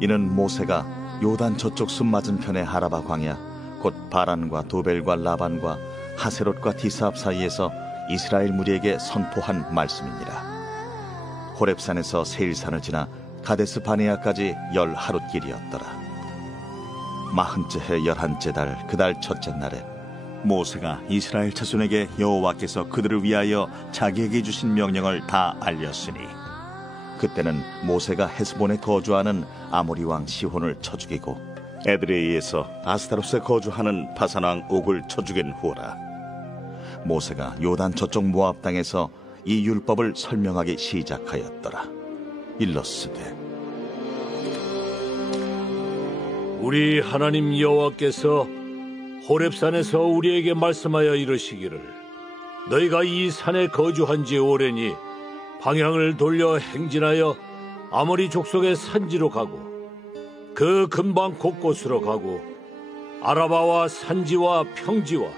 이는 모세가 요단 저쪽 숲 맞은편의 하라바 광야 곧 바란과 도벨과 라반과 하세롯과 디스압 사이에서 이스라엘 무리에게 선포한 말씀이니라. 호렙산에서 세일산을 지나 가데스 바네아까지 10하룻길이었더라. 40째 해 11째 달 그 달 첫째 날에 모세가 이스라엘 자손에게 여호와께서 그들을 위하여 자기에게 주신 명령을 다 알렸으니, 그때는 모세가 헤스본에 거주하는 아모리 왕 시혼을 쳐 죽이고 에드레이에서 아스타롯에 거주하는 바산 왕 옥을 쳐 죽인 후라. 모세가 요단 저쪽 모압 땅에서 이 율법을 설명하기 시작하였더라. 일러스되, 우리 하나님 여호와께서 호렙산에서 우리에게 말씀하여 이르시기를, 너희가 이 산에 거주한 지 오래니 방향을 돌려 행진하여 아모리 족속의 산지로 가고 그 근방 곳곳으로 가고 아라바와 산지와 평지와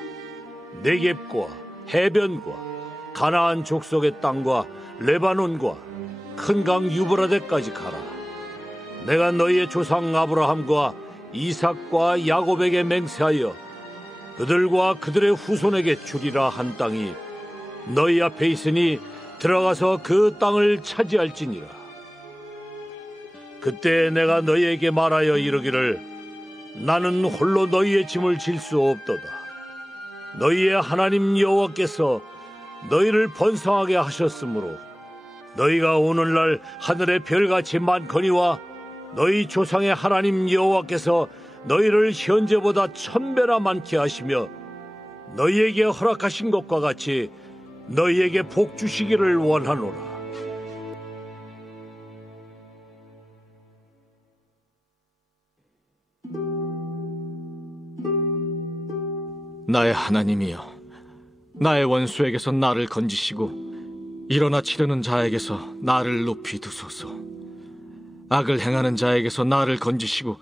네겝과 해변과 가나안 족속의 땅과 레바논과 큰 강 유브라데까지 가라. 내가 너희의 조상 아브라함과 이삭과 야곱에게 맹세하여 그들과 그들의 후손에게 주리라 한 땅이 너희 앞에 있으니 들어가서 그 땅을 차지할지니라. 그때 내가 너희에게 말하여 이르기를, 나는 홀로 너희의 짐을 질 수 없도다. 너희의 하나님 여호와께서 너희를 번성하게 하셨으므로 너희가 오늘날 하늘의 별같이 많거니와 너희 조상의 하나님 여호와께서 너희를 현재보다 1000배나 많게 하시며 너희에게 허락하신 것과 같이 너희에게 복 주시기를 원하노라. 나의 하나님이여, 나의 원수에게서 나를 건지시고 일어나 치려는 자에게서 나를 높이 두소서. 악을 행하는 자에게서 나를 건지시고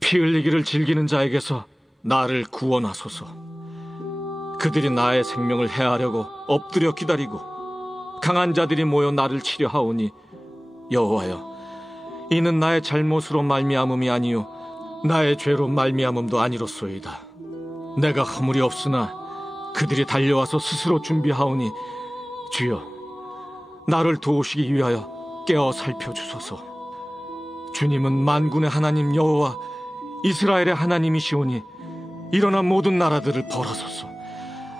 피 흘리기를 즐기는 자에게서 나를 구원하소서. 그들이 나의 생명을 해하려고 엎드려 기다리고 강한 자들이 모여 나를 치려 하오니, 여호와여, 이는 나의 잘못으로 말미암음이 아니요 나의 죄로 말미암음도 아니로소이다. 내가 허물이 없으나 그들이 달려와서 스스로 준비하오니, 주여, 나를 도우시기 위하여 깨어 살펴주소서. 주님은 만군의 하나님 여호와 이스라엘의 하나님이시오니 일어나 모든 나라들을 벌하소서.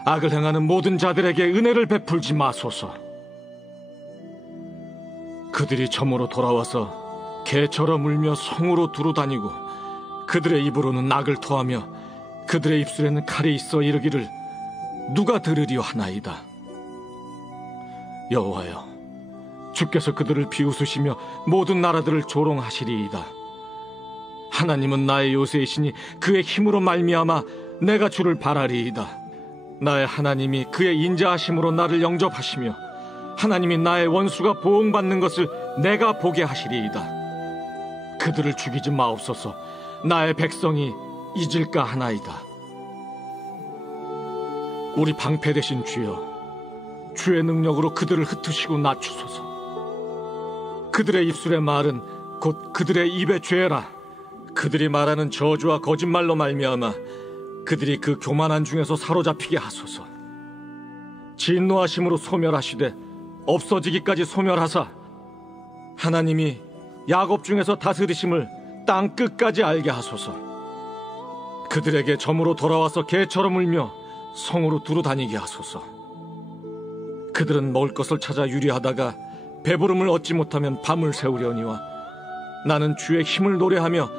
악을 행하는 모든 자들에게 은혜를 베풀지 마소서. 그들이 점으로 돌아와서 개처럼 울며 성으로 두루다니고 그들의 입으로는 악을 토하며 그들의 입술에는 칼이 있어 이르기를, 누가 들으리요 하나이다. 여호와여, 주께서 그들을 비웃으시며 모든 나라들을 조롱하시리이다. 하나님은 나의 요새이시니 그의 힘으로 말미암아 내가 주를 바라리이다. 나의 하나님이 그의 인자하심으로 나를 영접하시며 하나님이 나의 원수가 보응받는 것을 내가 보게 하시리이다. 그들을 죽이지 마옵소서. 나의 백성이 잊을까 하나이다. 우리 방패 되신 주여, 주의 능력으로 그들을 흩으시고 낮추소서. 그들의 입술의 말은 곧 그들의 입의 죄라. 그들이 말하는 저주와 거짓말로 말미암아 그들이 그 교만한 중에서 사로잡히게 하소서. 진노하심으로 소멸하시되 없어지기까지 소멸하사 하나님이 야곱 중에서 다스리심을 땅 끝까지 알게 하소서. 그들에게 점으로 돌아와서 개처럼 울며 성으로 두루다니게 하소서. 그들은 먹을 것을 찾아 유리하다가 배부름을 얻지 못하면 밤을 새우려니와 나는 주의 힘을 노래하며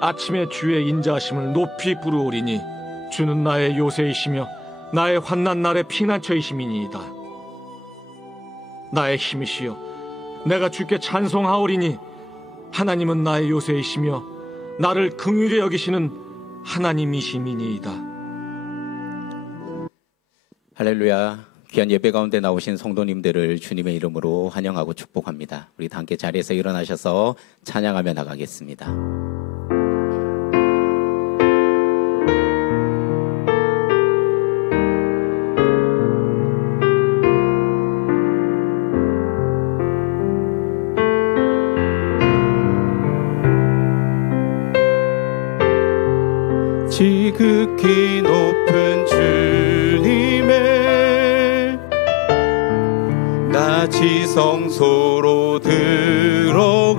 아침에 주의 인자하심을 높이 부르오리니, 주는 나의 요새이시며 나의 환난 날의 피난처이심이니이다. 나의 힘이시여, 내가 주께 찬송하오리니 하나님은 나의 요새이시며 나를 긍휼히 여기시는 하나님이심이니이다. 할렐루야. 귀한 예배 가운데 나오신 성도님들을 주님의 이름으로 환영하고 축복합니다. 우리 다 함께 자리에서 일어나셔서 찬양하며 나가겠습니다. 높이 높은 주님의 나 지성소로 들어갑니다.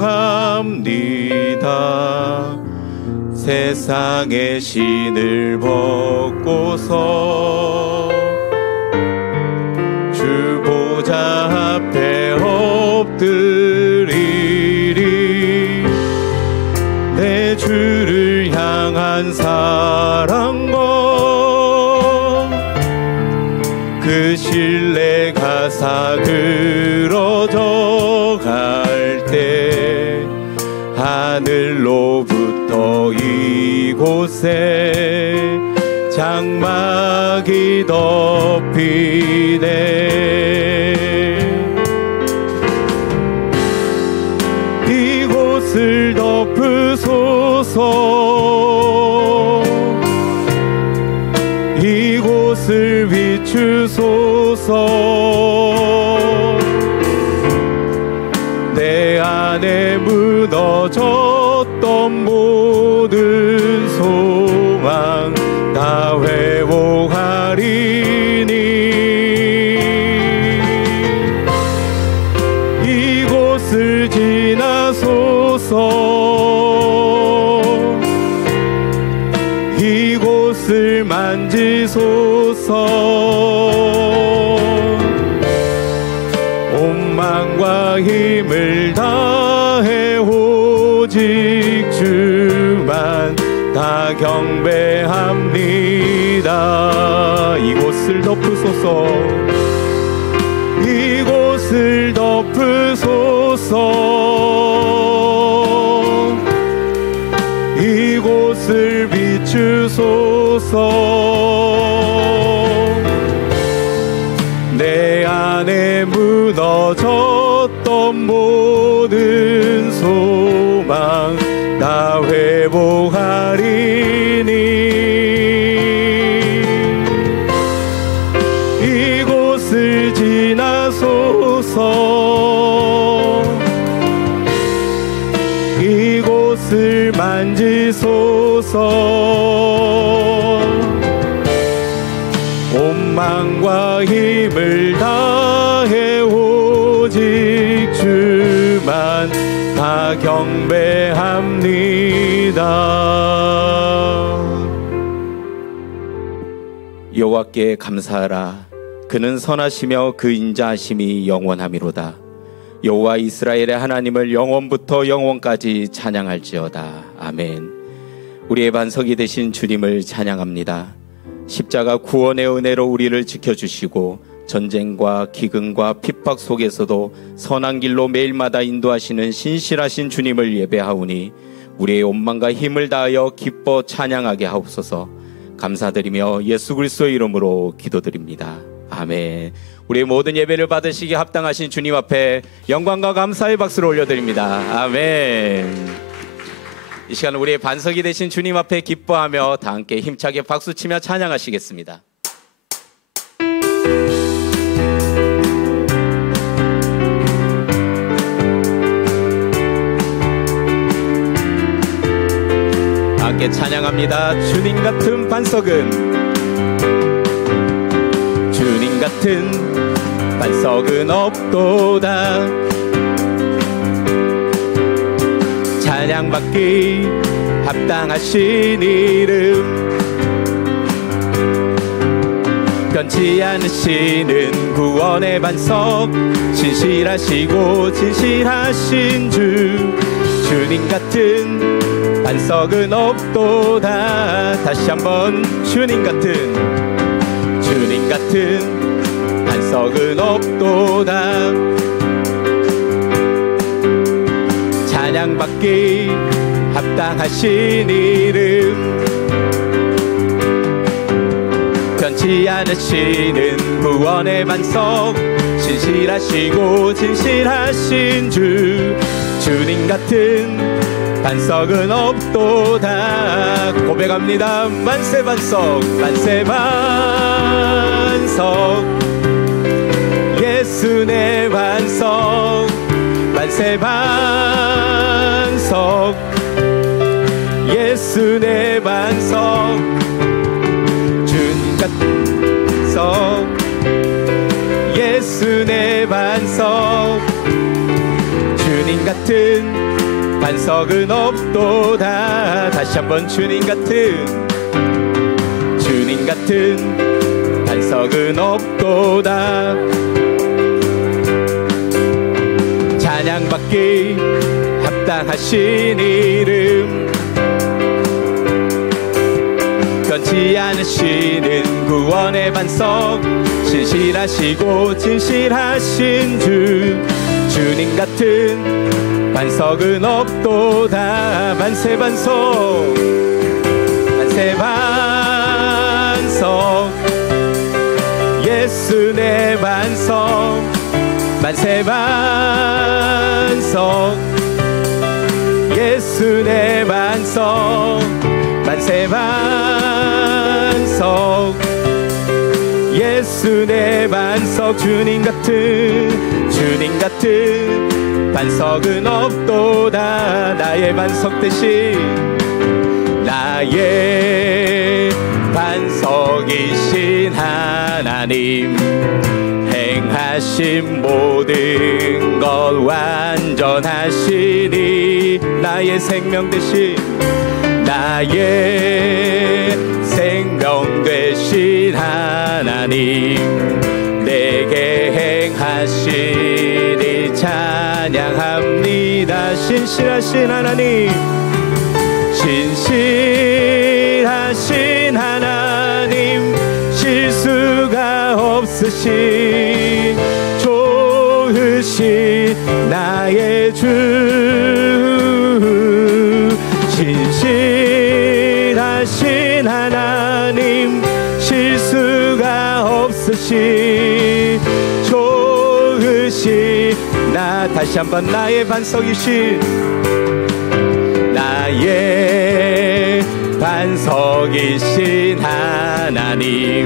세상의 신을 벗고서 주 보좌 앞에 엎드리리. 내 주를 향한 사랑과 그 신뢰가 사그러져 갈 때 하늘로부터 이곳에 장막이 덮이네. 이곳을 덮으소서. 이곳을 비추소서. 내 안에 무너졌던 모든 소망 다 회복하리니. 이곳을 지나소서. 이곳을 만지소서. 온 마음과 힘을 다해 오직 주만 다 경배합니다. 이곳을 덮으소서. 이곳을 덮으소서. 이곳을 비추소서. 내 안에 무너졌던 모든 소망 다 회복하리니. 이곳을 지나소서. 이곳을 만지소서. 온 마음과 힘을 다해 오직 주만 다 경배합니다. 여호와께 감사하라. 그는 선하시며 그 인자하심이 영원하미로다. 여호와 이스라엘의 하나님을 영원부터 영원까지 찬양할지어다. 아멘. 우리의 반석이 되신 주님을 찬양합니다. 십자가 구원의 은혜로 우리를 지켜주시고 전쟁과 기근과 핍박 속에서도 선한 길로 매일마다 인도하시는 신실하신 주님을 예배하오니 우리의 온망과 힘을 다하여 기뻐 찬양하게 하옵소서. 감사드리며 예수 그리스도의 이름으로 기도드립니다. 아멘. 우리의 모든 예배를 받으시기에 합당하신 주님 앞에 영광과 감사의 박수를 올려드립니다. 아멘. 이 시간 우리의 반석이 되신 주님 앞에 기뻐하며 다 함께 힘차게 박수치며 찬양하시겠습니다. 함께 찬양합니다. 주님 같은 반석은, 주님 같은 반석은 없도다. 찬양받기 합당하신 이름, 변치 않으시는 구원의 반석, 진실하시고 진실하신 주, 주님 같은 반석은 없도다. 다시 한번 주님 같은 반석은 없도다. 찬양받기 합당하신 이름, 변치 않으시는 구원의 반석, 진실하시고 진실하신 주, 주님 같은 반석은 없도다. 고백합니다. 만세 반석, 만세 반석, 예수 내 반석, 만세 반석, 예수 내 반석, 같은 반석은 없도다. 다시 한번 주님 같은 반석은 없도다. 찬양받기 합당하신 이름, 변치 않으시는 구원의 반석, 신실하시고 진실하신 주님 같은 반석은 없도다. 만세 반석, 만세 반석, 예수 내 반석, 만세 반석, 예수 내 반석, 만세 반석, 예수 내 반석. 주님 같은 반석은 없도다. 나의 반석 대신 나의 반석이신 하나님, 행하신 모든 것 완전하시니 나의 생명 되신, 나의 생명 되신 하나님, 내게 행하시니 찬양합니다. 신실하신 하나님, 신실하신 하나님, 실수가 없으신 좋으신 나의 주, 신실하신 하나님, 실수가 없으신 좋으신 나. 다시 한번 나의 반석이신, 나의 반석이신 하나님,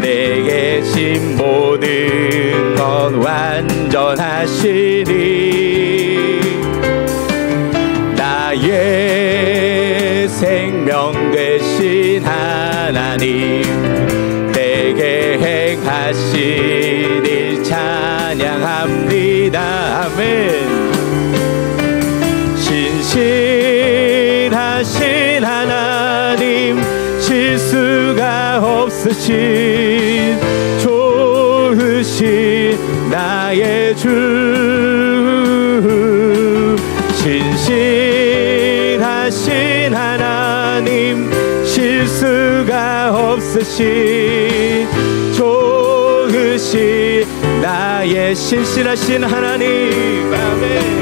내게 신 모든 것 완전하시니 나의 생명 되신 하나님, 내게 행하시니 찬양합니다. 아멘. 신실하신 하나님, 실수가 없으신 좋으신 나의 주, 신실하신 하나님, 실수가 없으신 좋으신 나의 신실하신 하나님. 아멘.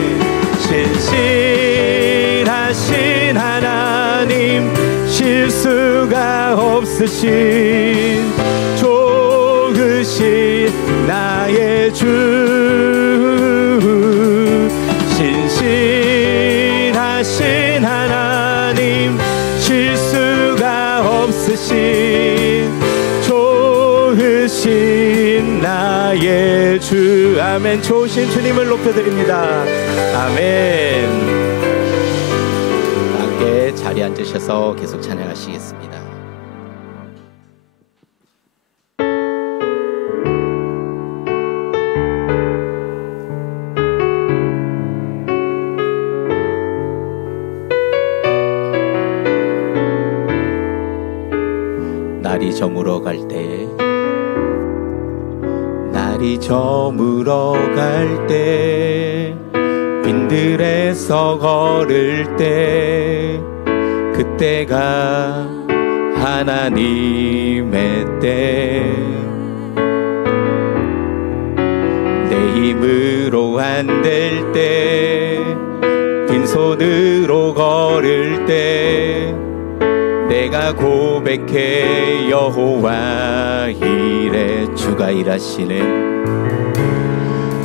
신실하신 하나님, 실수가 없으신 좋으신 나의 주, 신실하신 하나님, 실수가 없으신 좋으신 나의 주. 아멘. 좋으신 주님을 높여드립니다. 아멘. 함께 자리에 앉으셔서 계속 찬양하시겠습니다. 날이 저물어 갈 때, 날이 저물어 갈 때, 빈들에서 걸을 때, 그때가 하나님의 때, 내 힘으로 안 될 때, 빈손으로 걸을 때, 내가 고백해 여호와 이래. 주가 일하시네,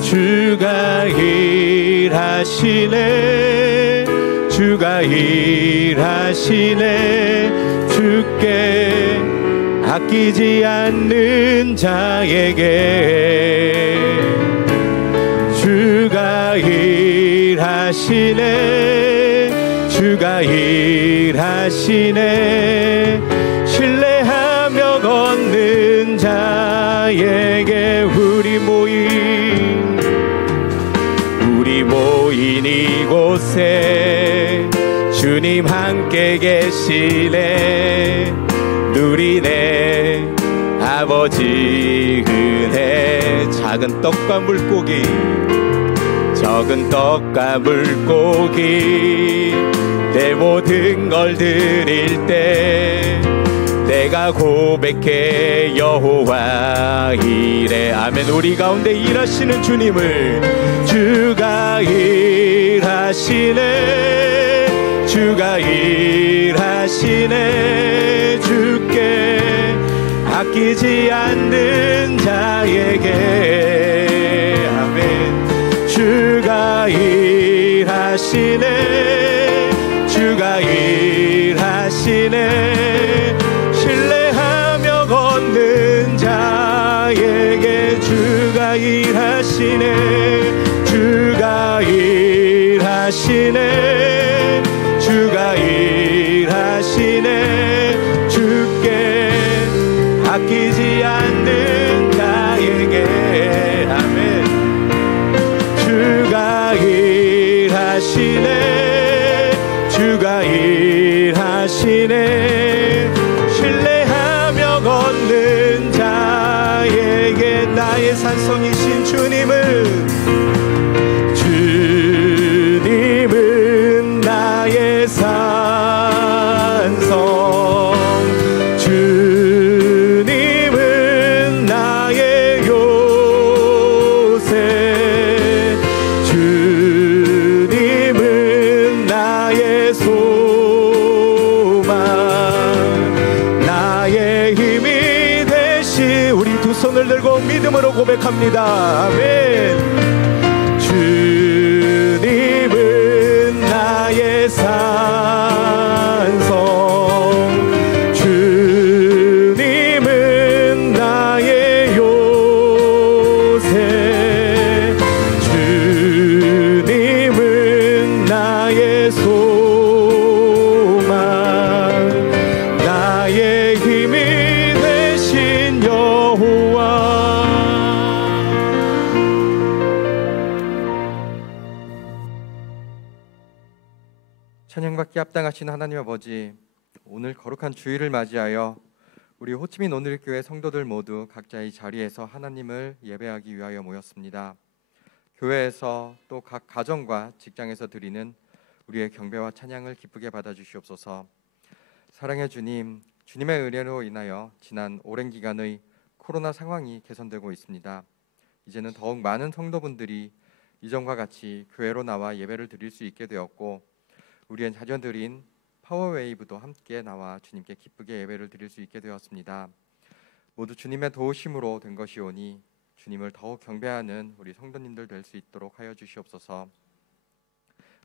주가 일하시네, 주가 일하시네. 주께 아끼지 않는 자에게 주가 일하시네, 주가 일하시네. 신뢰하며 걷는 자에게 우리 모임 이곳에 주님 함께 계시네. 누리네 아버지 은혜. 작은 떡과 물고기, 적은 떡과 물고기, 내 모든 걸 드릴 때 내가 고백해 여호와 이래. 아멘. 우리 가운데 일하시는 주님을, 주가 일하시네, 주가 일하시네. 주께 아끼지 않는 자에게. 아멘. 주가 일하시네, 주가 일하시네. 신뢰하며 걷는 자에게 주가 일하시네, 주가 일하시네, 주가 일하시네. 주께 아끼지 않는 자에게. 아멘. 주가 일하시네, 주가 일하시네. 신뢰하며 걷는 자에게 나의 산성이신 주님은, 주님은 나의 산성, 주님은 나의 요새, 주님은 나의 소망, 나의 힘이 되시. 우리 두 손을 들고 믿음으로 고백합니다. 아멘. 주님은 나의 산성, 주님은 나의 요새, 주님은 나의 소망, 나의 힘이 되신 여호와. 찬양받기 합당하신 하나님 아버지, 오늘 거룩한 주일을 맞이하여 우리 호치민 오늘교회 성도들 모두 각자의 자리에서 하나님을 예배하기 위하여 모였습니다. 교회에서 또 각 가정과 직장에서 드리는 우리의 경배와 찬양을 기쁘게 받아주시옵소서. 사랑의 주님, 주님의 은혜로 인하여 지난 오랜 기간의 코로나 상황이 개선되고 있습니다. 이제는 더욱 많은 성도분들이 이전과 같이 교회로 나와 예배를 드릴 수 있게 되었고, 우리의 자녀들인 파워웨이브도 함께 나와 주님께 기쁘게 예배를 드릴 수 있게 되었습니다. 모두 주님의 도우심으로 된 것이오니 주님을 더욱 경배하는 우리 성도님들 될 수 있도록 하여 주시옵소서.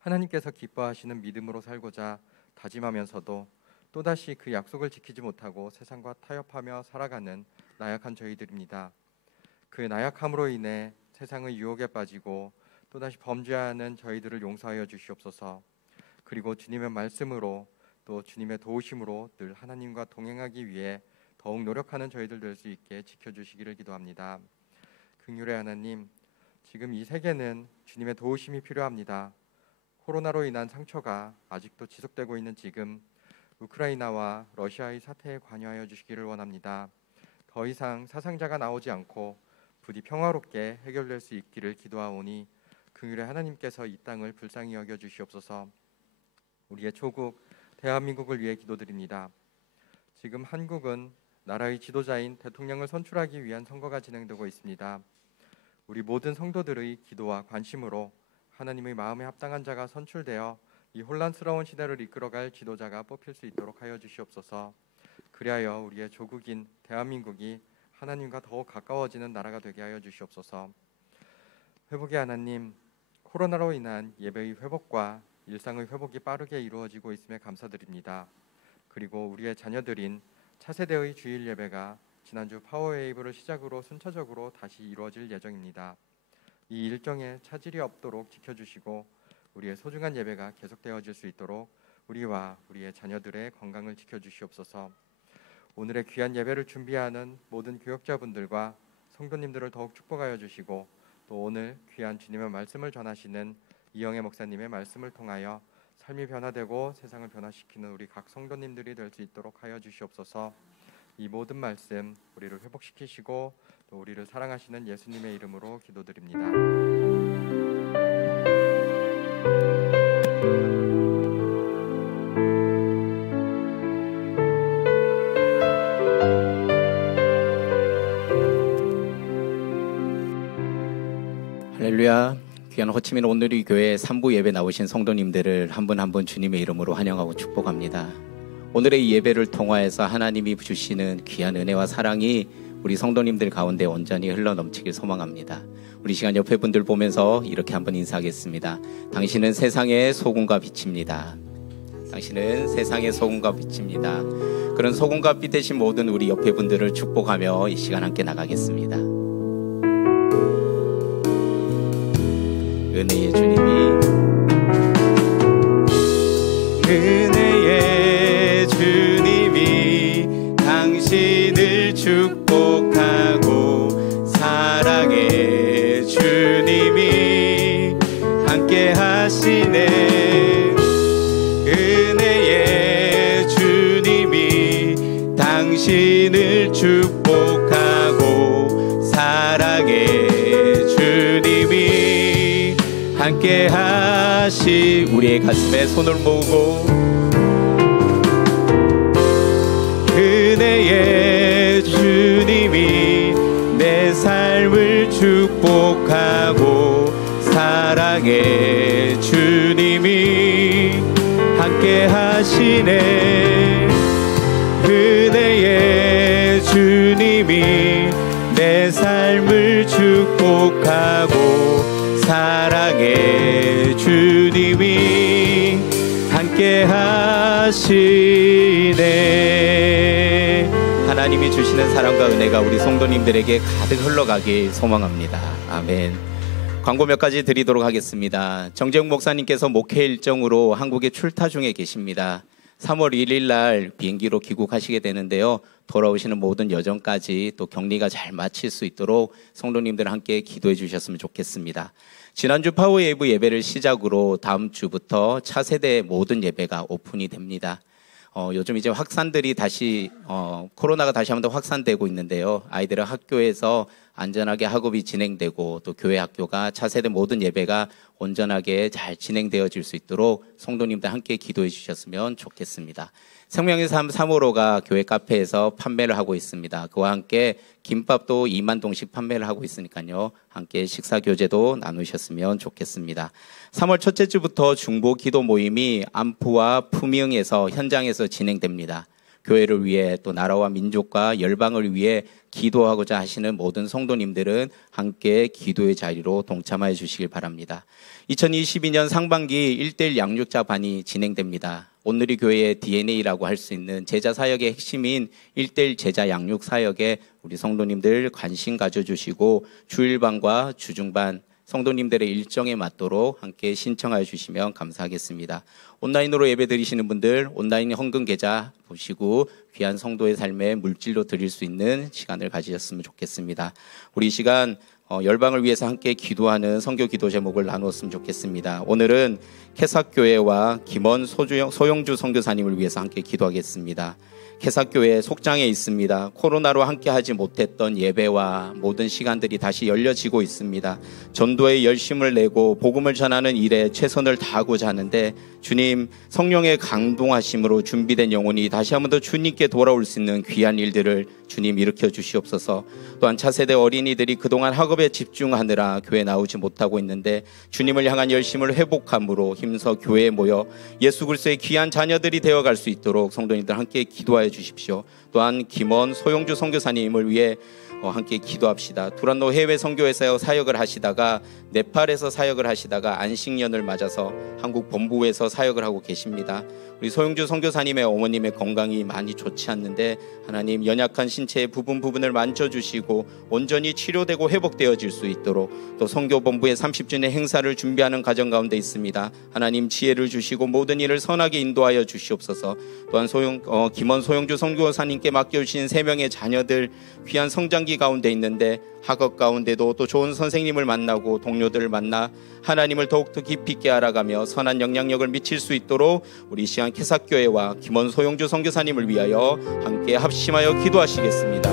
하나님께서 기뻐하시는 믿음으로 살고자 다짐하면서도 또다시 그 약속을 지키지 못하고 세상과 타협하며 살아가는 나약한 저희들입니다. 그 나약함으로 인해 세상의 유혹에 빠지고 또다시 범죄하는 저희들을 용서하여 주시옵소서. 그리고 주님의 말씀으로 또 주님의 도우심으로 늘 하나님과 동행하기 위해 더욱 노력하는 저희들 될 수 있게 지켜주시기를 기도합니다. 긍휼의 하나님, 지금 이 세계는 주님의 도우심이 필요합니다. 코로나로 인한 상처가 아직도 지속되고 있는 지금 우크라이나와 러시아의 사태에 관여하여 주시기를 원합니다. 더 이상 사상자가 나오지 않고 부디 평화롭게 해결될 수 있기를 기도하오니 긍휼의 하나님께서 이 땅을 불쌍히 여겨 주시옵소서. 우리의 조국 대한민국을 위해 기도드립니다. 지금 한국은 나라의 지도자인 대통령을 선출하기 위한 선거가 진행되고 있습니다. 우리 모든 성도들의 기도와 관심으로 하나님의 마음에 합당한 자가 선출되어 이 혼란스러운 시대를 이끌어갈 지도자가 뽑힐 수 있도록 하여 주시옵소서. 그리하여 우리의 조국인 대한민국이 하나님과 더욱 가까워지는 나라가 되게 하여 주시옵소서. 회복의 하나님, 코로나로 인한 예배의 회복과 일상의 회복이 빠르게 이루어지고 있음에 감사드립니다. 그리고 우리의 자녀들인 차세대의 주일 예배가 지난주 파워웨이브를 시작으로 순차적으로 다시 이루어질 예정입니다. 이 일정에 차질이 없도록 지켜주시고 우리의 소중한 예배가 계속되어질 수 있도록 우리와 우리의 자녀들의 건강을 지켜주시옵소서. 오늘의 귀한 예배를 준비하는 모든 교역자분들과 성도님들을 더욱 축복하여 주시고 또 오늘 귀한 주님의 말씀을 전하시는 이영애 목사님의 말씀을 통하여 삶이 변화되고 세상을 변화시키는 우리 각 성도님들이 될 수 있도록 하여 주시옵소서. 이 모든 말씀 우리를 회복시키시고 또 우리를 사랑하시는 예수님의 이름으로 기도드립니다. 할렐루야. 귀한 호치민 온누리 교회 3부 예배 나오신 성도님들을 한 분 한 분 주님의 이름으로 환영하고 축복합니다. 오늘의 이 예배를 통하여서 하나님이 주시는 귀한 은혜와 사랑이 우리 성도님들 가운데 온전히 흘러넘치길 소망합니다. 우리 시간 옆에 분들 보면서 이렇게 한번 인사하겠습니다. 당신은 세상의 소금과 빛입니다. 당신은 세상의 소금과 빛입니다. 그런 소금과 빛 되신 모든 우리 옆에 분들을 축복하며 이 시간 함께 나가겠습니다. 은혜의 주님이 당신을 축복하고 사랑의 주님이 함께 하시네. 은혜의 주님이 당신을 축복하고 사랑의 주님이 함께 하시. 우리의 가슴에 손을 모으고 은혜의 주님이 내 삶을 축복하고 사랑의 주님이 함께 하시네. 은혜의 주님이 내 삶을 축복하고 사랑의 주님이 함께 하시네. 하나님이 주시는 사랑과 은혜가 우리 성도님들에게 가득 흘러가길 소망합니다. 아멘. 광고 몇 가지 드리도록 하겠습니다. 정재웅 목사님께서 목회 일정으로 한국에 출타 중에 계십니다. 3월 1일 날 비행기로 귀국하시게 되는데요. 돌아오시는 모든 여정까지 또 격리가 잘 마칠 수 있도록 성도님들 함께 기도해 주셨으면 좋겠습니다. 지난주 파워웨이브 예배를 시작으로 다음 주부터 차세대 모든 예배가 오픈이 됩니다. 요즘 이제 확산들이 다시 코로나가 다시 한번 더 확산되고 있는데요. 아이들은 학교에서 안전하게 학업이 진행되고 또 교회 학교가 차세대 모든 예배가 온전하게 잘 진행되어질 수 있도록 성도님들 함께 기도해 주셨으면 좋겠습니다. 생명의 삶 3호로가 교회 카페에서 판매를 하고 있습니다. 그와 함께 김밥도 2만 동씩 판매를 하고 있으니까요. 함께 식사 교제도 나누셨으면 좋겠습니다. 3월 첫째 주부터 중보 기도 모임이 안푸와 푸미흥에서 현장에서 진행됩니다. 교회를 위해 또 나라와 민족과 열방을 위해 기도하고자 하시는 모든 성도님들은 함께 기도의 자리로 동참하여 주시길 바랍니다. 2022년 상반기 1:1 양육자반이 진행됩니다. 온누리 교회의 DNA라고 할 수 있는 제자 사역의 핵심인 1:1 제자 양육 사역에 우리 성도님들 관심 가져주시고 주일반과 주중반 성도님들의 일정에 맞도록 함께 신청하여 주시면 감사하겠습니다. 온라인으로 예배 드리시는 분들 온라인 헌금 계좌 보시고 귀한 성도의 삶에 물질로 드릴 수 있는 시간을 가지셨으면 좋겠습니다. 우리 이 시간 열방을 위해서 함께 기도하는 선교 기도 제목을 나누었으면 좋겠습니다. 오늘은 캐삭교회와 김원 소용주 선교사님을 위해서 함께 기도하겠습니다. 캐삭교회 속장에 있습니다. 코로나로 함께하지 못했던 예배와 모든 시간들이 다시 열려지고 있습니다. 전도에 열심을 내고 복음을 전하는 일에 최선을 다하고자 하는데 주님 성령의 강동하심으로 준비된 영혼이 다시 한번 더 주님께 돌아올 수 있는 귀한 일들을 주님 일으켜 주시옵소서. 또한 차세대 어린이들이 그동안 학업에 집중하느라 교회 나오지 못하고 있는데 주님을 향한 열심을 회복함으로 힘써 교회에 모여 예수 그리스도의 귀한 자녀들이 되어갈 수 있도록 성도님들 함께 기도하여 주십시오. 또한 김원 소용주 선교사님을 위해 함께 기도합시다. 두란노 해외 선교에서 사역을 하시다가 네팔에서 사역을 하시다가 안식년을 맞아서 한국 본부에서 사역을 하고 계십니다. 우리 소용주 선교사님의 어머님의 건강이 많이 좋지 않는데 하나님 연약한 신체의 부분을 만져주시고 온전히 치료되고 회복되어질 수 있도록 또 선교본부의 30주년 행사를 준비하는 과정 가운데 있습니다. 하나님 지혜를 주시고 모든 일을 선하게 인도하여 주시옵소서. 또한 김원 소용주 선교사님께 맡겨주신 3명의 자녀들 귀한 성장 성장기 가운데 있는데 학업 가운데도 또 좋은 선생님을 만나고 동료들을 만나 하나님을 더욱더 깊이 있게 알아가며 선한 영향력을 미칠 수 있도록 우리 시간 캐사교회와 김원 소용주 선교사님을 위하여 함께 합심하여 기도하시겠습니다.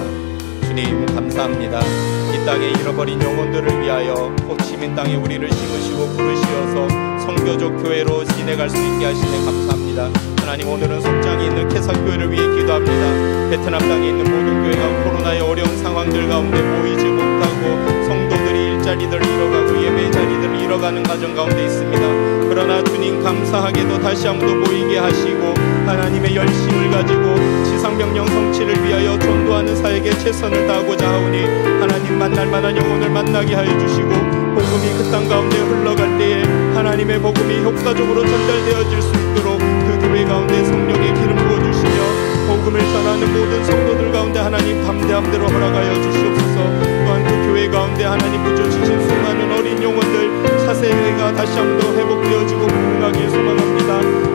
주님 감사합니다. 이 땅에 잃어버린 영혼들을 위하여 호치민 땅에 우리를 심으시고 부르시어서 선교적 교회로 지내갈 수 있게 하시네 감사합니다. 하나님 오늘은 속장이 있는 캐사교회를 위해 기도합니다. 베트남 땅에 있는 모든 교회가 코로나의 어려운 상황들 가운데 모이지 못하고 성도들이 일자리들을 잃어가고 예배 자리들을 잃어가는 가정 가운데 있습니다. 그러나 주님 감사하게도 다시 한번 모이게 하시고 하나님의 열심을 가지고 지상명령 성취를 위하여 전도하는 사역에 최선을 다하고자 하오니 하나님 만날 만한 영혼을 만나게 하여 주시고 복음이 그 땅 가운데 흘러갈 때에 하나님의 복음이 효과적으로 전달되어질 수 있도록 그 교회 가운데 성령의 기름 부어주시며 복음을 전하는 모든 성도들 가운데 하나님 담대함대로 허락하여 주시옵소서. 또한 그 교회 가운데 하나님 부어주신 수많은 어린 영혼들 사세회가 다시 한번 회복되어지고 부흥하길 소망합니다.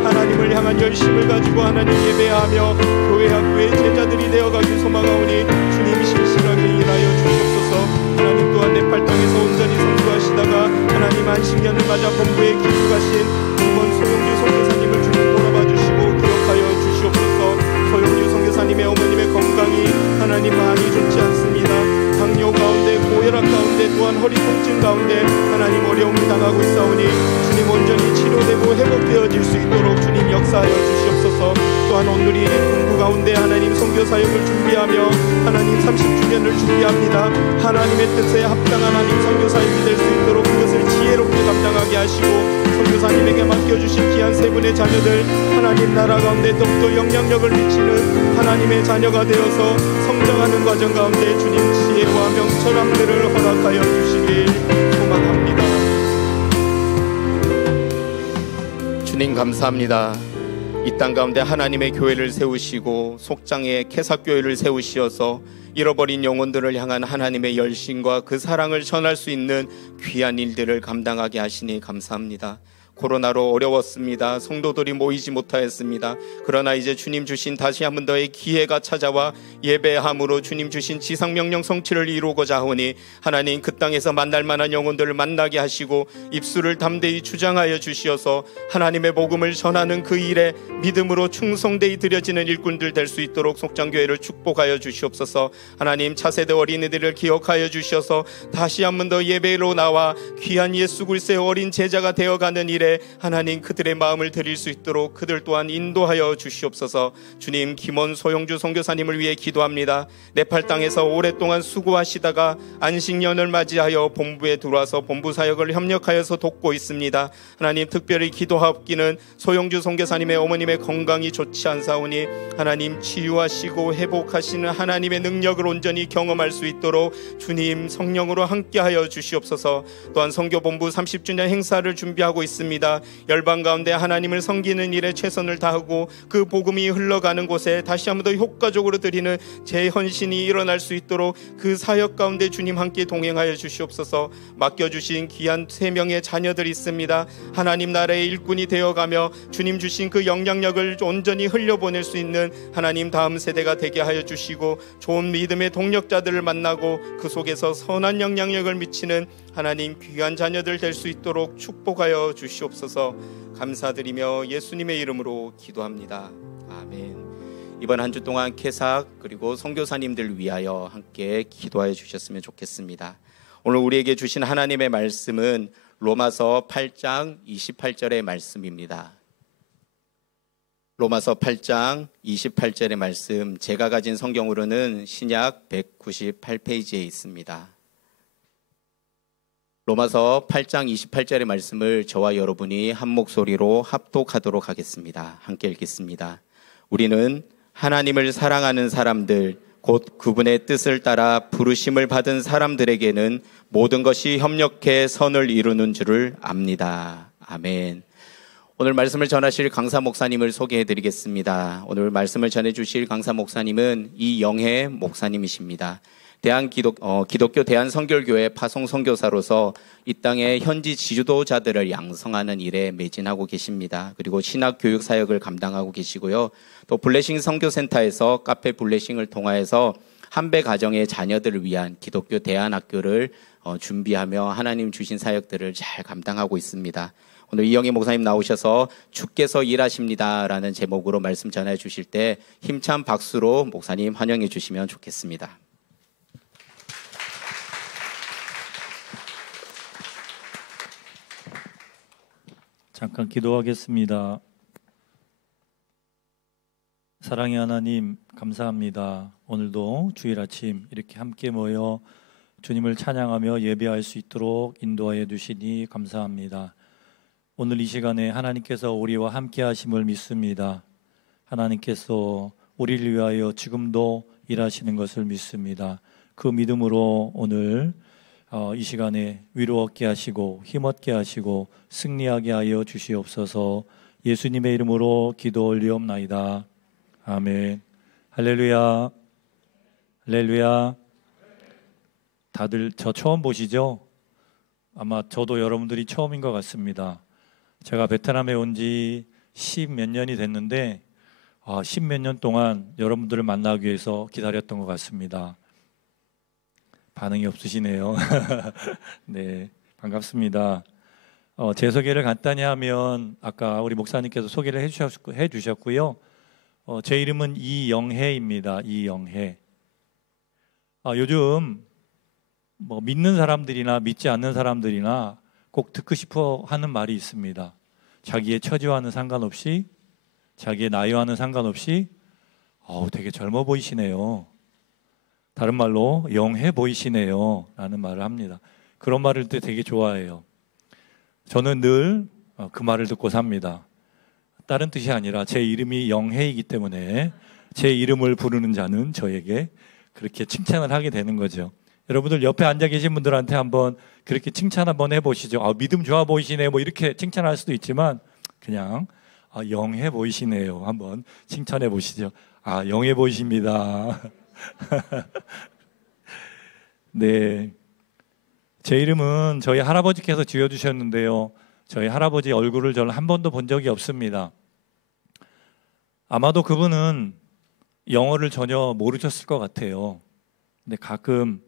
하나님을 향한 열심을 가지고 하나님 예배하며 교회 학교의 제자들이 되어가길 소망하오니 주님 신실하게 일하여 주시옵소서. 하나님 또한 네팔 땅에서 온전히 선교하시다가 하나님 안식년을 맞아 본부에 기숙하신 김원 소용주 선교사님을 주님 돌아봐 주시고 기억하여 주시옵소서. 소용주 선교사님의 어머님의 건강이 하나님 많이 좋지 않습니다. 당뇨 가운데 고혈압 가운데 또한 허리 통증 가운데 하나님 어려움을 당하고 있사오니 주님 온전히 치료되고 회복되어질 수 있도록 주님 역사하여 주시옵소서. 또한 오늘이 공부 가운데 하나님 선교 사역을 준비하며 하나님 30주년을 준비합니다. 하나님의 뜻에 합당한 하나님 선교 사역이 될 수 있도록 그것을 지혜롭게 감당하게 하시고 선교사님에게 맡겨주신 귀한 세 분의 자녀들 하나님 나라 가운데 더욱더 영향력을 미치는 하나님의 자녀가 되어서 성장하는 과정 가운데 주님 지혜와 명철함들을 허락하여 주시길 소망합니다. 주님 감사합니다. 이 땅 가운데 하나님의 교회를 세우시고 속장에 캐사교회를 세우시어서 잃어버린 영혼들을 향한 하나님의 열심과 그 사랑을 전할 수 있는 귀한 일들을 감당하게 하시니 감사합니다. 코로나로 어려웠습니다. 성도들이 모이지 못하였습니다. 그러나 이제 주님 주신 다시 한 번 더의 기회가 찾아와 예배함으로 주님 주신 지상명령 성취를 이루고자 하오니 하나님 그 땅에서 만날 만한 영혼들을 만나게 하시고 입술을 담대히 주장하여 주시어서 하나님의 복음을 전하는 그 일에 믿음으로 충성되이 드려지는 일꾼들 될 수 있도록 속장교회를 축복하여 주시옵소서. 하나님 차세대 어린이들을 기억하여 주셔서 다시 한 번 더 예배로 나와 귀한 예수 그리스도의 어린 제자가 되어가는 일에 하나님 그들의 마음을 드릴 수 있도록 그들 또한 인도하여 주시옵소서. 주님 김원 소용주 선교사님을 위해 기도합니다. 네팔 땅에서 오랫동안 수고하시다가 안식년을 맞이하여 본부에 들어와서 본부 사역을 협력하여서 돕고 있습니다. 하나님 특별히 기도하옵기는 소용주 선교사님의 어머님의 건강이 좋지 않사오니 하나님 치유하시고 회복하시는 하나님의 능력을 온전히 경험할 수 있도록 주님 성령으로 함께하여 주시옵소서. 또한 선교본부 30주년 행사를 준비하고 있습니다. 열방 가운데 하나님을 섬기는 일에 최선을 다하고 그 복음이 흘러가는 곳에 다시 한 번 더 효과적으로 드리는 재헌신이 일어날 수 있도록 그 사역 가운데 주님 함께 동행하여 주시옵소서. 맡겨주신 귀한 3명의 자녀들이 있습니다. 하나님 나라의 일꾼이 되어가며 주님 주신 그 영향력을 온전히 흘려보낼 수 있는 하나님 다음 세대가 되게 하여 주시고 좋은 믿음의 동력자들을 만나고 그 속에서 선한 영향력을 미치는 하나님 귀한 자녀들 될 수 있도록 축복하여 주시옵소서. 감사드리며 예수님의 이름으로 기도합니다. 아멘. 이번 한 주 동안 캐삭 그리고 선교사님들 위하여 함께 기도하여 주셨으면 좋겠습니다. 오늘 우리에게 주신 하나님의 말씀은 로마서 8장 28절의 말씀입니다. 로마서 8장 28절의 말씀, 제가 가진 성경으로는 신약 198페이지에 있습니다. 로마서 8장 28절의 말씀을 저와 여러분이 한 목소리로 합독하도록 하겠습니다. 함께 읽겠습니다. 우리는 하나님을 사랑하는 사람들, 곧 그분의 뜻을 따라 부르심을 받은 사람들에게는 모든 것이 협력해 선을 이루는 줄을 압니다. 아멘. 오늘 말씀을 전하실 강사 목사님을 소개해 드리겠습니다. 오늘 말씀을 전해 주실 강사 목사님은 이영혜 목사님이십니다. 기독교 대한선결교회 파송선교사로서 이 땅의 현지 지도자들을 양성하는 일에 매진하고 계십니다. 그리고 신학교육 사역을 감당하고 계시고요. 또 블레싱 선교센터에서 카페 블레싱을 통하여서 한배 가정의 자녀들을 위한 기독교 대안학교를 준비하며 하나님 주신 사역들을 잘 감당하고 있습니다. 오늘 이영희 목사님 나오셔서 주께서 일하십니다라는 제목으로 말씀 전해 주실 때 힘찬 박수로 목사님 환영해 주시면 좋겠습니다. 잠깐 기도하겠습니다. 사랑의 하나님, 감사합니다. 오늘도 주일 아침 이렇게 함께 모여 주님을 찬양하며 예배할 수 있도록 인도하여 주시니 감사합니다. 오늘 이 시간에 하나님께서 우리와 함께 하심을 믿습니다. 하나님께서 우리를 위하여 지금도 일하시는 것을 믿습니다. 그 믿음으로 오늘 이 시간에 위로 얻게 하시고 힘 얻게 하시고 승리하게 하여 주시옵소서. 예수님의 이름으로 기도 올리옵나이다. 아멘. 할렐루야. 할렐루야. 다들 저 처음 보시죠? 아마 저도 여러분들이 처음인 것 같습니다. 제가 베트남에 온 지 10몇 년이 됐는데 10몇 년 동안 여러분들을 만나기 위해서 기다렸던 것 같습니다. 반응이 없으시네요. 네, 반갑습니다. 제 소개를 간단히 하면 아까 우리 목사님께서 소개를 해주셨고요. 제 이름은 이영혜입니다. 이영혜. 요즘 믿는 사람들이나 믿지 않는 사람들이나 꼭 듣고 싶어 하는 말이 있습니다. 자기의 처지와는 상관없이, 자기의 나이와는 상관없이 되게 젊어 보이시네요. 다른 말로 영해 보이시네요 라는 말을 합니다. 그런 말을 듣때 되게 좋아해요. 저는 늘 그 말을 듣고 삽니다. 다른 뜻이 아니라 제 이름이 영해이기 때문에 제 이름을 부르는 자는 저에게 그렇게 칭찬을 하게 되는 거죠. 여러분들 옆에 앉아 계신 분들한테 한번 그렇게 칭찬 한번 해보시죠. 믿음 좋아 보이시네 뭐 이렇게 칭찬할 수도 있지만 그냥 영해 보이시네요 한번 칭찬해 보시죠. 영해 보이십니다. 네, 제 이름은 저희 할아버지께서 지어주셨는데요. 저희 할아버지 얼굴을 저는 한 번도 본 적이 없습니다. 아마도 그분은 영어를 전혀 모르셨을 것 같아요. 근데 가끔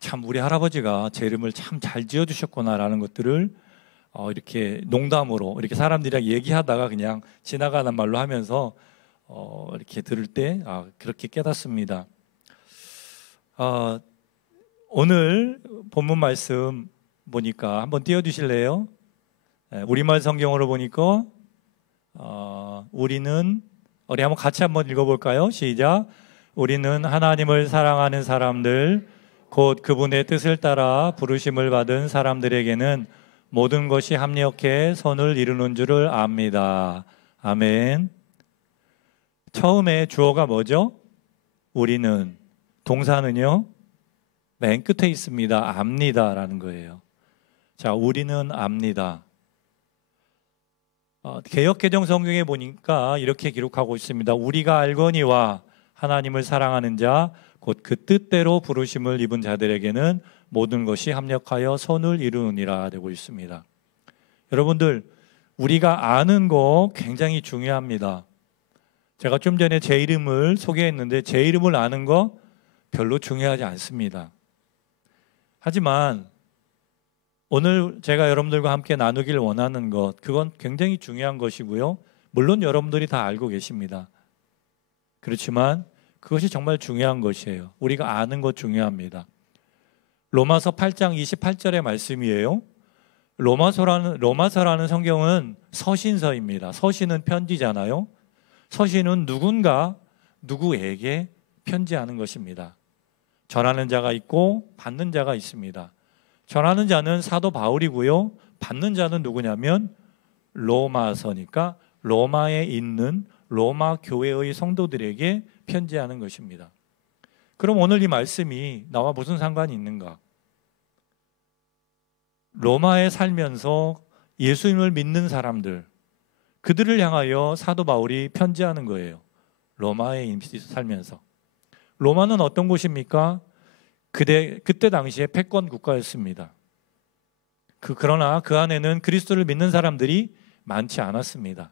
참 우리 할아버지가 제 이름을 참 잘 지어주셨구나라는 것들을 이렇게 농담으로 이렇게 사람들이랑 얘기하다가 그냥 지나가는 말로 하면서 이렇게 들을 때 그렇게 깨닫습니다. 오늘 본문 말씀 보니까 한번 띄워주실래요? 우리말 성경으로 보니까 우리 한번 같이 한번 읽어볼까요? 시작. 우리는 하나님을 사랑하는 사람들 곧 그분의 뜻을 따라 부르심을 받은 사람들에게는 모든 것이 합력해 선을 이루는 줄을 압니다. 아멘. 처음에 주어가 뭐죠? 우리는. 동사는요? 맨 끝에 있습니다. 압니다 라는 거예요. 자, 우리는 압니다. 개역개정 성경에 보니까 이렇게 기록하고 있습니다. 우리가 알거니와 하나님을 사랑하는 자 곧 그 뜻대로 부르심을 입은 자들에게는 모든 것이 합력하여 선을 이루느니라 되고 있습니다. 여러분들, 우리가 아는 거 굉장히 중요합니다. 제가 좀 전에 제 이름을 소개했는데 제 이름을 아는 거 별로 중요하지 않습니다. 하지만 오늘 제가 여러분들과 함께 나누길 원하는 것, 그건 굉장히 중요한 것이고요. 물론 여러분들이 다 알고 계십니다. 그렇지만 그것이 정말 중요한 것이에요. 우리가 아는 것 중요합니다. 로마서 8장 28절의 말씀이에요. 로마서라는 성경은 서신서입니다. 서신은 편지잖아요. 서신은 누구에게 편지하는 것입니다. 전하는 자가 있고 받는 자가 있습니다. 전하는 자는 사도 바울이고요. 받는 자는 누구냐면 로마서니까 로마에 있는 로마 교회의 성도들에게 편지하는 것입니다. 그럼 오늘 이 말씀이 나와 무슨 상관이 있는가? 로마에 살면서 예수님을 믿는 사람들, 그들을 향하여 사도 바울이 편지하는 거예요. 로마에 살면서. 로마는 어떤 곳입니까? 그때 당시에 패권 국가였습니다. 그러나 그 안에는 그리스도를 믿는 사람들이 많지 않았습니다.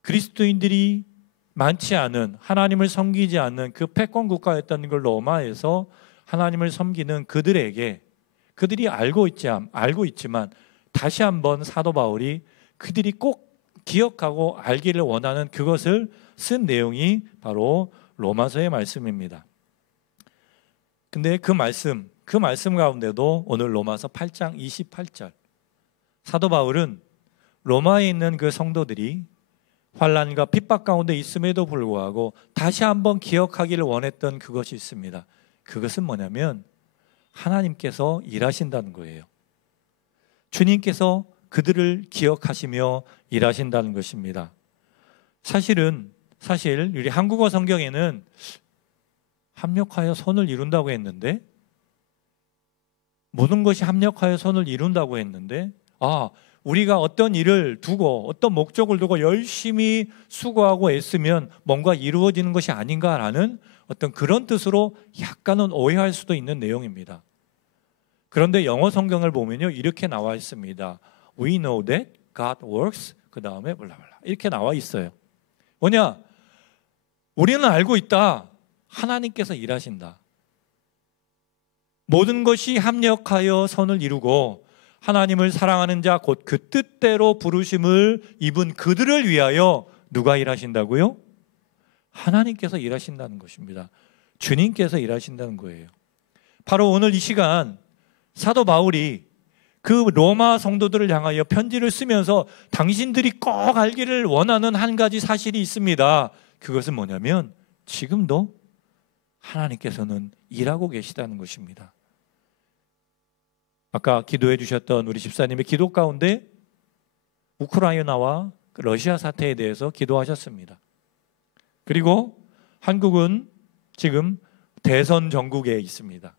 그리스도인들이 많지 않은, 하나님을 섬기지 않는 그 패권 국가였던 걸 로마에서 하나님을 섬기는 그들에게, 그들이 알고 있지만 다시 한번 사도 바울이 그들이 꼭 기억하고 알기를 원하는 그것을 쓴 내용이 바로 로마서의 말씀입니다. 근데 그 말씀 가운데도 오늘 로마서 8장 28절, 사도 바울은 로마에 있는 그 성도들이 환난과 핍박 가운데 있음에도 불구하고 다시 한번 기억하기를 원했던 그것이 있습니다. 그것은 뭐냐면 하나님께서 일하신다는 거예요. 주님께서 그들을 기억하시며 일하신다는 것입니다. 사실 우리 한국어 성경에는 합력하여 선을 이룬다고 했는데, 모든 것이 합력하여 선을 이룬다고 했는데, 우리가 어떤 일을 두고 어떤 목적을 두고 열심히 수고하고 애쓰면 뭔가 이루어지는 것이 아닌가라는 어떤 그런 뜻으로 약간은 오해할 수도 있는 내용입니다. 그런데 영어 성경을 보면요, 이렇게 나와 있습니다. We know that God works, 그 다음에 블라블라 이렇게 나와 있어요. 뭐냐? 우리는 알고 있다. 하나님께서 일하신다. 모든 것이 합력하여 선을 이루고 하나님을 사랑하는 자 곧 그 뜻대로 부르심을 입은 그들을 위하여 누가 일하신다고요? 하나님께서 일하신다는 것입니다. 주님께서 일하신다는 거예요. 바로 오늘 이 시간 사도 바울이 그 로마 성도들을 향하여 편지를 쓰면서 당신들이 꼭 알기를 원하는 한 가지 사실이 있습니다. 그것은 뭐냐면 지금도 하나님께서는 일하고 계시다는 것입니다. 아까 기도해 주셨던 우리 집사님의 기도 가운데 우크라이나와 러시아 사태에 대해서 기도하셨습니다. 그리고 한국은 지금 대선 전국에 있습니다.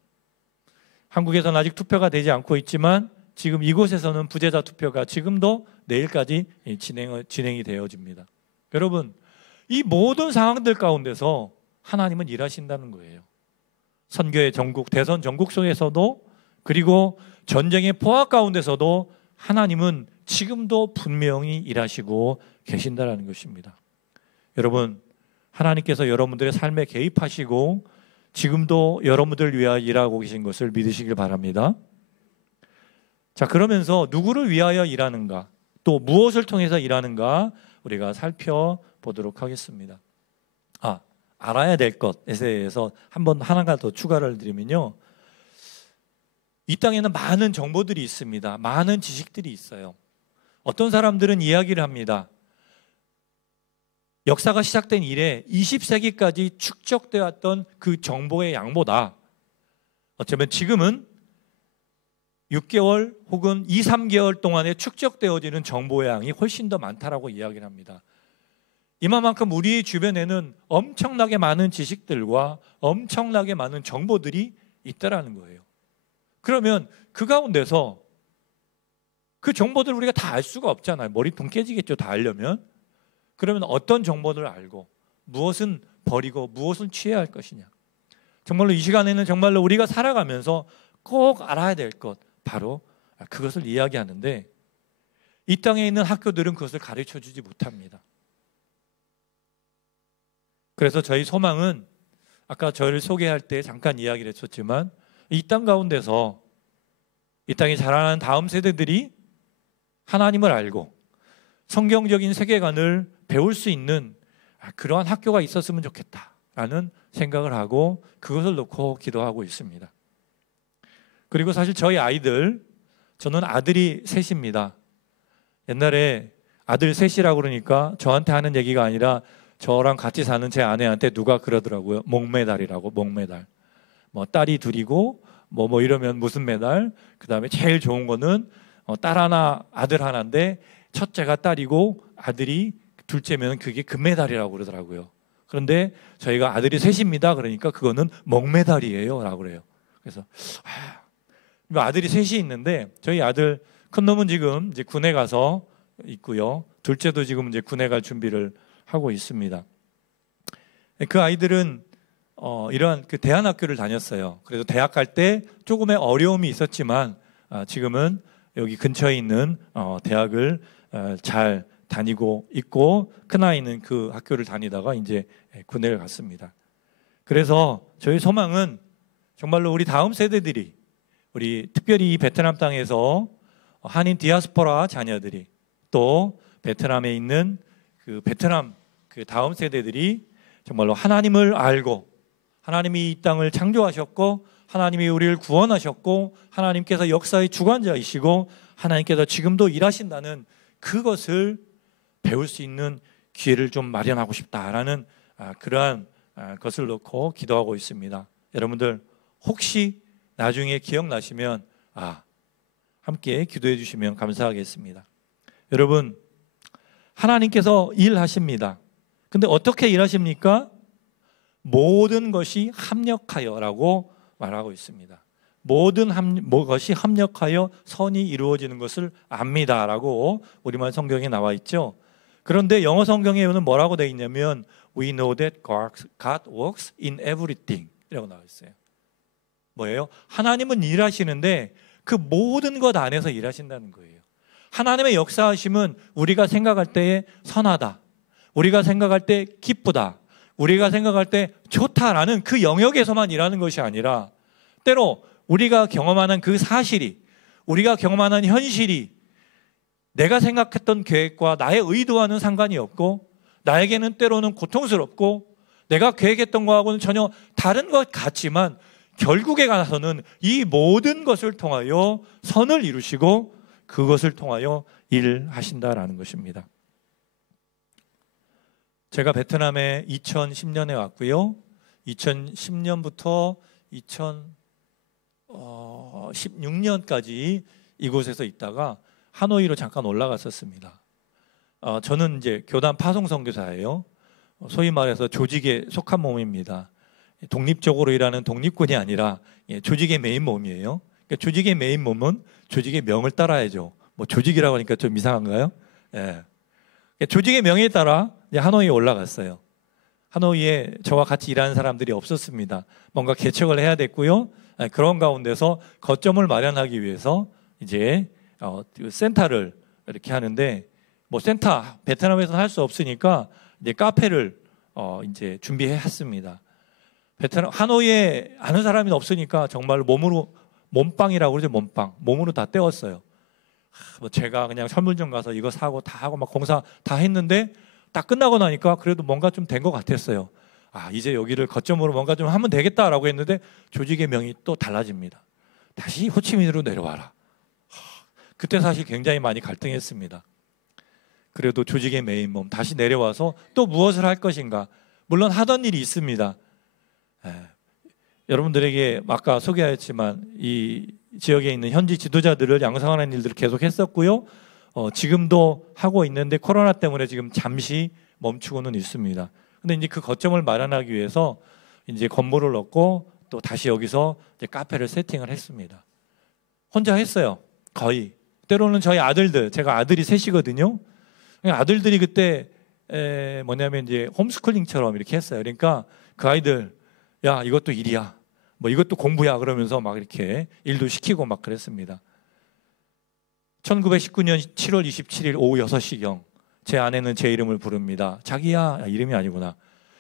한국에서는 아직 투표가 되지 않고 있지만 지금 이곳에서는 부재자 투표가 지금도 내일까지 진행이 되어집니다. 여러분, 이 모든 상황들 가운데서 하나님은 일하신다는 거예요. 선교의 전국, 대선 전국 속에서도, 그리고 전쟁의 포화 가운데서도 하나님은 지금도 분명히 일하시고 계신다는 것입니다. 여러분, 하나님께서 여러분들의 삶에 개입하시고 지금도 여러분들을 위하여 일하고 계신 것을 믿으시길 바랍니다. 자, 그러면서 누구를 위하여 일하는가, 또 무엇을 통해서 일하는가 우리가 살펴보도록 하겠습니다. 알아야 될 것에 대해서 하나가 더 추가를 드리면요, 이 땅에는 많은 정보들이 있습니다. 많은 지식들이 있어요. 어떤 사람들은 이야기를 합니다. 역사가 시작된 이래 20세기까지 축적되어 왔던 그 정보의 양보다 어쩌면 지금은 6개월 혹은 2, 3개월 동안에 축적되어지는 정보의 양이 훨씬 더 많다라고 이야기를 합니다. 이만큼 우리 주변에는 엄청나게 많은 지식들과 엄청나게 많은 정보들이 있다라는 거예요. 그러면 그 가운데서 그 정보들을 우리가 다 알 수가 없잖아요. 머리통 깨지겠죠, 다 알려면. 그러면 어떤 정보들을 알고 무엇은 버리고 무엇은 취해야 할 것이냐. 정말로 이 시간에는 정말로 우리가 살아가면서 꼭 알아야 될 것, 바로 그것을 이야기하는데, 이 땅에 있는 학교들은 그것을 가르쳐 주지 못합니다. 그래서 저희 소망은 아까 저를 소개할 때 잠깐 이야기를 했었지만, 이 땅 가운데서 이 땅에 자라는 다음 세대들이 하나님을 알고 성경적인 세계관을 배울 수 있는 그러한 학교가 있었으면 좋겠다라는 생각을 하고 그것을 놓고 기도하고 있습니다. 그리고 사실 저희 아이들, 저는 아들이 셋입니다. 옛날에 아들 셋이라고 그러니까 저한테 하는 얘기가 아니라 저랑 같이 사는 제 아내한테 누가 그러더라고요. 목메달이라고, 목메달. 뭐 딸이 둘이고 뭐 이러면 무슨 메달, 그 다음에 제일 좋은 거는 딸 하나 아들 하나인데 첫째가 딸이고 아들이 둘째면 그게 금메달이라고 그러더라고요. 그런데 저희가 아들이 셋입니다 그러니까 그거는 목메달이에요 라고 그래요. 그래서 아들이 셋이 있는데, 저희 아들 큰 놈은 지금 이제 군에 가서 있고요, 둘째도 지금 이제 군에 갈 준비를 하고 있습니다. 그 아이들은 이러한 그 대안학교를 다녔어요. 그래서 대학 갈 때 조금의 어려움이 있었지만 지금은 여기 근처에 있는 대학을 잘 다니고 있고, 큰아이는 그 학교를 다니다가 이제 군대를 갔습니다. 그래서 저희 소망은 정말로 우리 다음 세대들이, 우리 특별히 이 베트남 땅에서 한인 디아스포라 자녀들이, 또 베트남에 있는 그 베트남 그 다음 세대들이 정말로 하나님을 알고, 하나님이 이 땅을 창조하셨고, 하나님이 우리를 구원하셨고, 하나님께서 역사의 주관자이시고, 하나님께서 지금도 일하신다는 그것을 배울 수 있는 기회를 좀 마련하고 싶다라는 그러한 것을 놓고 기도하고 있습니다. 여러분들 혹시 나중에 기억나시면 함께 기도해 주시면 감사하겠습니다. 여러분, 하나님께서 일하십니다. 근데 어떻게 일하십니까? 모든 것이 합력하여라고 말하고 있습니다. 모든 것이 합력하여 선이 이루어지는 것을 압니다라고 우리말 성경에 나와 있죠. 그런데 영어 성경에는 뭐라고 되어 있냐면 We know that God works in everything 이라고 나와 있어요. 뭐예요? 하나님은 일하시는데 그 모든 것 안에서 일하신다는 거예요. 하나님의 역사하심은 우리가 생각할 때에 선하다, 우리가 생각할 때 기쁘다, 우리가 생각할 때 좋다라는 그 영역에서만 일하는 것이 아니라, 때로 우리가 경험하는 그 사실이, 우리가 경험하는 현실이 내가 생각했던 계획과 나의 의도와는 상관이 없고, 나에게는 때로는 고통스럽고, 내가 계획했던 것하고는 전혀 다른 것 같지만 결국에 가서는 이 모든 것을 통하여 선을 이루시고 그것을 통하여 일하신다라는 것입니다. 제가 베트남에 2010년에 왔고요. 2010년부터 2016년까지 이곳에서 있다가 하노이로 잠깐 올라갔었습니다. 저는 이제 교단 파송 선교사예요. 소위 말해서 조직에 속한 몸입니다. 독립적으로 일하는 독립군이 아니라 조직의 메인 몸이에요. 그러니까 조직의 메인 몸은 조직의 명을 따라야죠. 뭐 조직이라고 하니까 좀 이상한가요? 예. 조직의 명에 따라 이제 하노이에 올라갔어요. 하노이에 저와 같이 일하는 사람들이 없었습니다. 뭔가 개척을 해야 됐고요. 그런 가운데서 거점을 마련하기 위해서 이제 센터를 이렇게 하는데, 뭐 센터 베트남에서는 할 수 없으니까 이제 카페를 이제 준비했습니다. 베트남 하노이에 아는 사람이 없으니까 정말 몸으로, 몸빵이라고 그러죠. 몸으로 다 때웠어요. 뭐 제가 그냥 설문점 가서 이거 사고 다 하고 막 공사 다 했는데 딱 끝나고 나니까 그래도 뭔가 좀 된 것 같았어요. 이제 여기를 거점으로 뭔가 좀 하면 되겠다라고 했는데 조직의 명이 또 달라집니다. 다시 호치민으로 내려와라. 그때 사실 굉장히 많이 갈등했습니다. 그래도 조직의 메인 몸 다시 내려와서 또 무엇을 할 것인가. 물론 하던 일이 있습니다. 여러분들에게 아까 소개하였지만 이 지역에 있는 현지 지도자들을 양성하는 일들을 계속 했었고요. 지금도 하고 있는데 코로나 때문에 지금 잠시 멈추고는 있습니다. 근데 이제 그 거점을 마련하기 위해서 이제 건물을 얻고 또 다시 여기서 이제 카페를 세팅을 했습니다. 혼자 했어요. 거의. 때로는 저희 아들들, 제가 아들이 셋이거든요. 아들들이 그때 뭐냐면 이제 홈스쿨링처럼 이렇게 했어요. 그러니까 그 아이들, 야 이것도 일이야, 뭐 이것도 공부야 그러면서 막 이렇게 일도 시키고 막 그랬습니다. 1919년 7월 27일 오후 6시경 제 아내는 제 이름을 부릅니다. 자기야, 이름이 아니구나.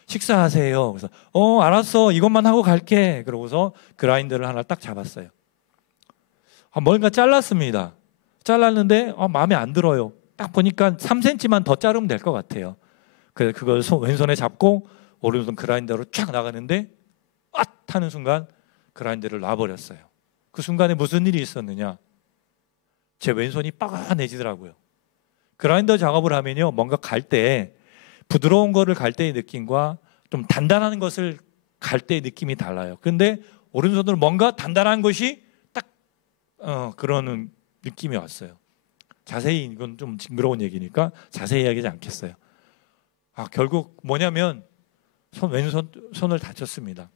식사하세요. 그래서 알았어, 이것만 하고 갈게. 그러고서 그라인더를 하나 딱 잡았어요. 뭔가 잘랐습니다. 잘랐는데 마음에 안 들어요. 딱 보니까 3cm만 더 자르면 될 것 같아요. 그래서 그걸 왼손에 잡고 오른손 그라인더로 쫙 나가는데 하는 순간 그라인더를 놔버렸어요. 그 순간에 무슨 일이 있었느냐, 제 왼손이 빠가해지더라고요. 그라인더 작업을 하면요, 뭔가 갈 때 부드러운 거를 갈 때의 느낌과 좀 단단한 것을 갈 때의 느낌이 달라요. 그런데 오른손으로 뭔가 단단한 것이 딱 그러는 느낌이 왔어요. 자세히, 이건 좀 징그러운 얘기니까 자세히 이야기하지 않겠어요. 결국 뭐냐면 왼손을 다쳤습니다.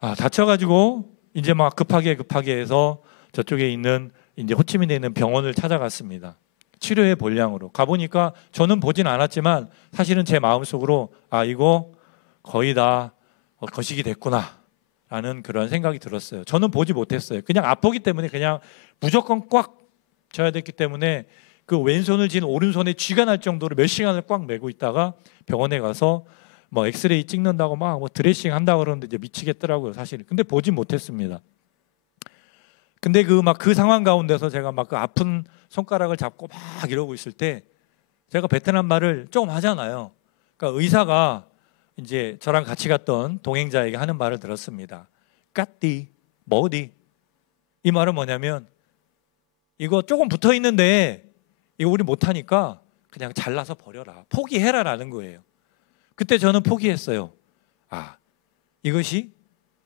다쳐가지고 이제 막 급하게 해서 저쪽에 있는 이제 호치민에 있는 병원을 찾아갔습니다. 치료의 본량으로 가보니까 저는 보진 않았지만 사실은 제 마음속으로 이거 거의 다 거식이 됐구나 라는 그런 생각이 들었어요. 저는 보지 못했어요. 그냥 아프기 때문에 그냥 무조건 꽉 져야 됐기 때문에 그 왼손을 쥔 오른손에 쥐가 날 정도로 몇 시간을 꽉 메고 있다가 병원에 가서 뭐 엑스레이 찍는다고 막 뭐 드레싱 한다고 그러는데 이제 미치겠더라고요, 사실. 근데 보진 못했습니다. 근데 그 상황 가운데서 제가 막 그 아픈 손가락을 잡고 막 이러고 있을 때 제가 베트남 말을 조금 하잖아요. 그러니까 의사가 이제 저랑 같이 갔던 동행자에게 하는 말을 들었습니다. 까띠, 뭐디. 이 말은 뭐냐면 이거 조금 붙어 있는데 이거 우리 못하니까 그냥 잘라서 버려라. 포기해라라는 거예요. 그때 저는 포기했어요. 아, 이것이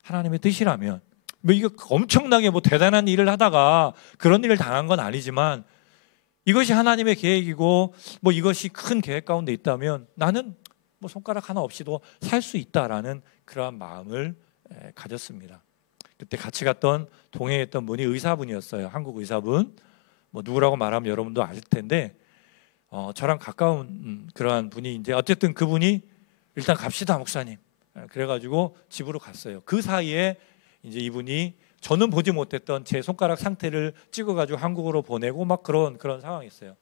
하나님의 뜻이라면 뭐 이거 엄청나게 뭐 대단한 일을 하다가 그런 일을 당한 건 아니지만 이것이 하나님의 계획이고 뭐 이것이 큰 계획 가운데 있다면 나는 뭐 손가락 하나 없이도 살 수 있다라는 그러한 마음을 가졌습니다. 그때 같이 갔던 동행했던 분이 의사분이었어요. 한국 의사분. 뭐 누구라고 말하면 여러분도 아실 텐데 저랑 가까운 그러한 분이 이제 어쨌든 그분이 일단 갑시다 목사님. 그래가지고 집으로 갔어요. 그 사이에 이제 이분이 저는 보지 못했던 제 손가락 상태를 찍어가지고 한국으로 보내고 막 그런 상황이었어요.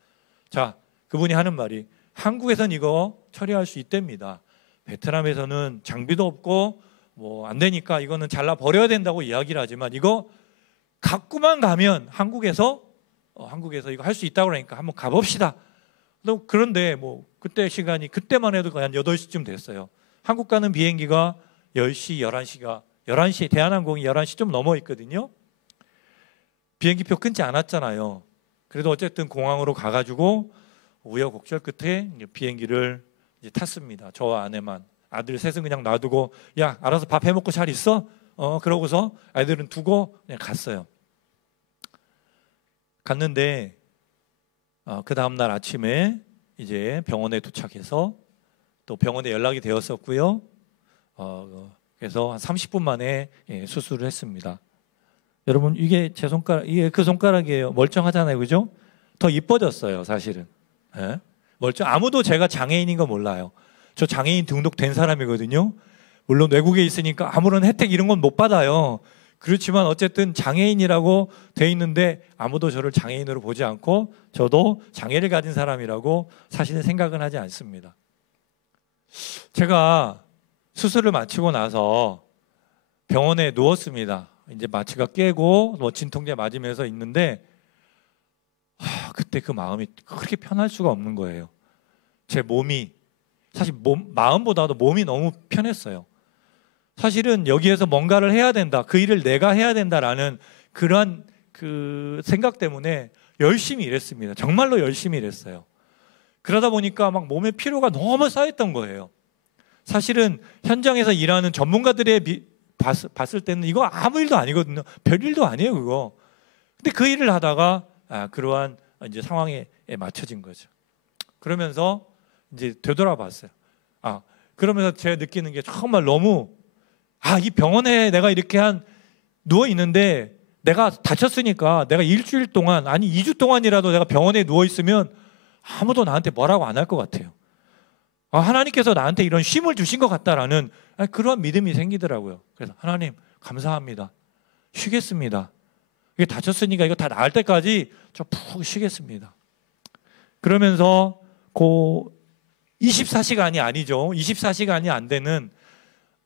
자, 그분이 하는 말이 한국에선 이거 처리할 수 있답니다. 베트남에서는 장비도 없고 뭐 안 되니까 이거는 잘라 버려야 된다고 이야기를 하지만 이거 갖고만 가면 한국에서 이거 할 수 있다고 그러니까 한번 가봅시다. 그런데 뭐 그때 시간이 그때만 해도 한 8시쯤 됐어요. 한국 가는 비행기가 10시, 11시 대한항공이 11시 좀 넘어 있거든요. 비행기표 끊지 않았잖아요. 그래도 어쨌든 공항으로 가가지고 우여곡절 끝에 비행기를 이제 탔습니다. 저와 아내만. 아들 셋은 그냥 놔두고 야 알아서 밥 해먹고 잘 있어? 그러고서 아이들은 두고 그냥 갔어요. 갔는데 그 다음날 아침에 이제 병원에 도착해서 또 병원에 연락이 되었었고요. 그래서 한 30분 만에 수술을 했습니다. 여러분 이게 제 손가락, 이게 그 손가락이에요. 멀쩡하잖아요, 그죠? 더 이뻐졌어요, 사실은. 예? 아무도 제가 장애인인 거 몰라요. 저 장애인 등록된 사람이거든요. 물론 외국에 있으니까 아무런 혜택 이런 건 못 받아요. 그렇지만 어쨌든 장애인이라고 돼 있는데 아무도 저를 장애인으로 보지 않고 저도 장애를 가진 사람이라고 사실은 생각은 하지 않습니다. 제가 수술을 마치고 나서 병원에 누웠습니다. 이제 마취가 깨고 뭐 진통제 맞으면서 있는데 그때 그 마음이 그렇게 편할 수가 없는 거예요. 제 몸이 사실 마음보다도 몸이 너무 편했어요. 사실은 여기에서 뭔가를 해야 된다, 그 일을 내가 해야 된다라는 그러한 그 생각 때문에 열심히 일했습니다. 정말로 열심히 일했어요. 그러다 보니까 막 몸에 피로가 너무 쌓였던 거예요. 사실은 현장에서 일하는 전문가들에 봤을 때는 이거 아무 일도 아니거든요. 별일도 아니에요, 그거. 근데 그 일을 하다가 그러한 이제 상황에 맞춰진 거죠. 그러면서 이제 되돌아봤어요. 그러면서 제가 느끼는 게 정말 너무 이 병원에 내가 이렇게 누워 있는데 내가 다쳤으니까 내가 일주일 동안 아니 2주 동안이라도 내가 병원에 누워 있으면 아무도 나한테 뭐라고 안 할 것 같아요. 하나님께서 나한테 이런 쉼을 주신 것 같다라는 그런 믿음이 생기더라고요. 그래서 하나님 감사합니다. 쉬겠습니다. 이게 다쳤으니까 이거 다 나을 때까지 저 푹 쉬겠습니다. 그러면서 24시간이 아니죠. 24시간이 안 되는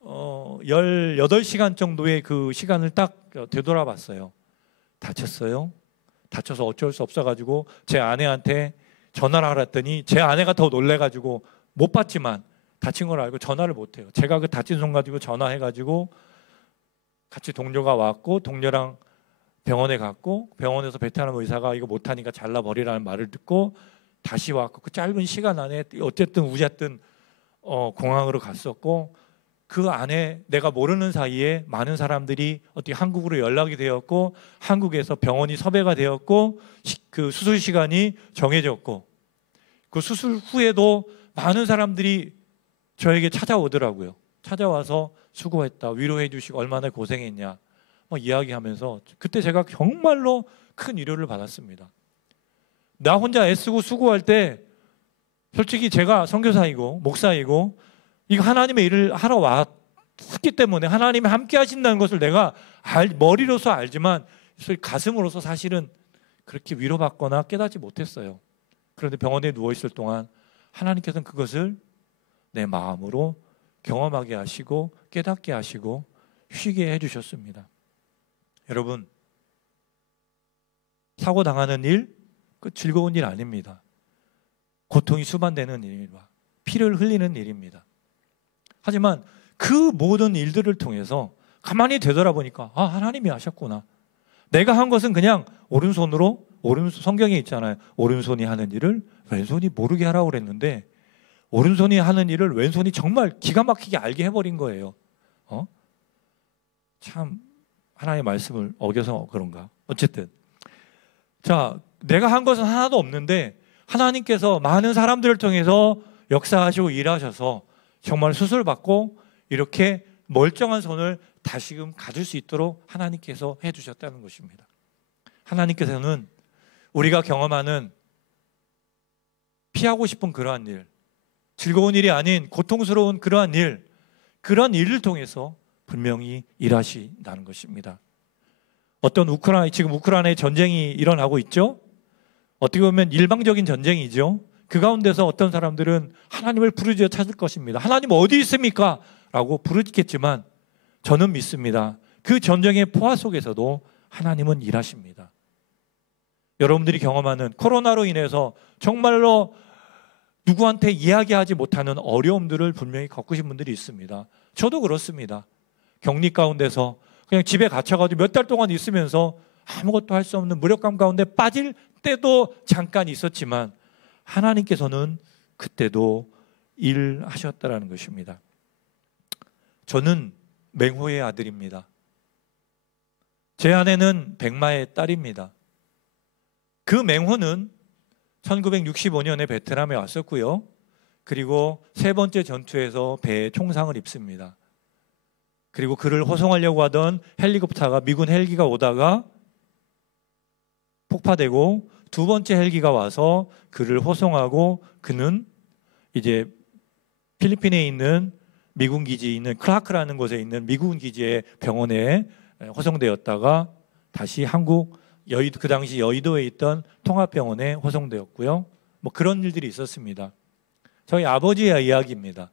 18시간 정도의 그 시간을 딱 되돌아봤어요. 다쳤어요. 다쳐서 어쩔 수 없어가지고 제 아내한테 전화를 하라 했더니 제 아내가 더 놀래가지고 못 받지만 다친 걸 알고 전화를 못해요. 제가 그 다친 손 가지고 전화해가지고 같이 동료가 왔고 동료랑 병원에 갔고 병원에서 베트남 의사가 이거 못하니까 잘라버리라는 말을 듣고 다시 왔고 그 짧은 시간 안에 어쨌든 우쨌든 공항으로 갔었고 그 안에 내가 모르는 사이에 많은 사람들이 어떻게 한국으로 연락이 되었고 한국에서 병원이 섭외가 되었고 그 수술 시간이 정해졌고 그 수술 후에도 많은 사람들이 저에게 찾아오더라고요. 찾아와서 수고했다, 위로해 주시고 얼마나 고생했냐 이야기하면서 그때 제가 정말로 큰 위로를 받았습니다. 나 혼자 애쓰고 수고할 때 솔직히 제가 선교사이고 목사이고 이거 하나님의 일을 하러 왔기 때문에 하나님이 함께 하신다는 것을 내가 머리로서 알지만 가슴으로서 사실은 그렇게 위로받거나 깨닫지 못했어요. 그런데 병원에 누워 있을 동안 하나님께서는 그것을 내 마음으로 경험하게 하시고 깨닫게 하시고 쉬게 해주셨습니다. 여러분, 사고 당하는 일, 그 즐거운 일 아닙니다. 고통이 수반되는 일입니다. 피를 흘리는 일입니다. 하지만 그 모든 일들을 통해서 가만히 되돌아보니까 하나님이 하셨구나. 내가 한 것은 그냥 오른손으로, 성경에 있잖아요. 오른손이 하는 일을 왼손이 모르게 하라고 그랬는데 오른손이 하는 일을 왼손이 정말 기가 막히게 알게 해버린 거예요. 참 하나님의 말씀을 어겨서 그런가. 어쨌든 자, 내가 한 것은 하나도 없는데 하나님께서 많은 사람들을 통해서 역사하시고 일하셔서 정말 수술받고 이렇게 멀쩡한 손을 다시금 가질 수 있도록 하나님께서 해주셨다는 것입니다. 하나님께서는 우리가 경험하는 피하고 싶은 그러한 일, 즐거운 일이 아닌 고통스러운 그러한 일, 그런 일을 통해서 분명히 일하신다는 것입니다. 지금 우크라이나에 전쟁이 일어나고 있죠. 어떻게 보면 일방적인 전쟁이죠. 그 가운데서 어떤 사람들은 하나님을 부르짖어 찾을 것입니다. 하나님 어디 있습니까? 라고 부르짖겠지만 저는 믿습니다. 그 전쟁의 포화 속에서도 하나님은 일하십니다. 여러분들이 경험하는 코로나로 인해서 정말로 누구한테 이야기하지 못하는 어려움들을 분명히 겪으신 분들이 있습니다. 저도 그렇습니다. 격리 가운데서 그냥 집에 갇혀가지고 몇 달 동안 있으면서 아무것도 할 수 없는 무력감 가운데 빠질 때도 잠깐 있었지만 하나님께서는 그때도 일하셨다라는 것입니다. 저는 맹호의 아들입니다. 제 아내는 백마의 딸입니다. 그 맹호는 1965년에 베트남에 왔었고요. 그리고 세 번째 전투에서 배에 총상을 입습니다. 그리고 그를 호송하려고 하던 헬리콥터가 미군 헬기가 오다가 폭파되고 두 번째 헬기가 와서 그를 호송하고 그는 이제 필리핀에 있는 미군 기지에 있는 크라크라는 곳에 있는 미군 기지의 병원에 호송되었다가 다시 한국 그 당시 여의도에 있던 통합병원에 호송되었고요. 뭐 그런 일들이 있었습니다. 저희 아버지의 이야기입니다.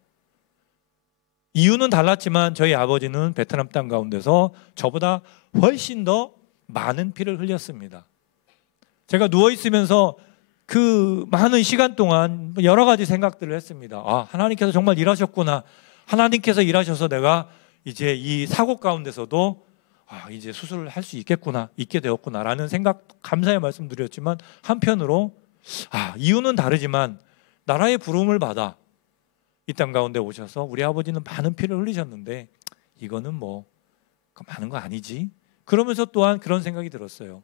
이유는 달랐지만 저희 아버지는 베트남 땅 가운데서 저보다 훨씬 더 많은 피를 흘렸습니다. 제가 누워있으면서 그 많은 시간 동안 여러 가지 생각들을 했습니다. 하나님께서 정말 일하셨구나. 하나님께서 일하셔서 내가 이제 이 사고 가운데서도 이제 수술을 할 수 있게 되었구나라는 생각, 감사의 말씀 드렸지만 한편으로 이유는 다르지만 나라의 부름을 받아 이 땅 가운데 오셔서 우리 아버지는 많은 피를 흘리셨는데 이거는 뭐 많은 거 아니지? 그러면서 또한 그런 생각이 들었어요.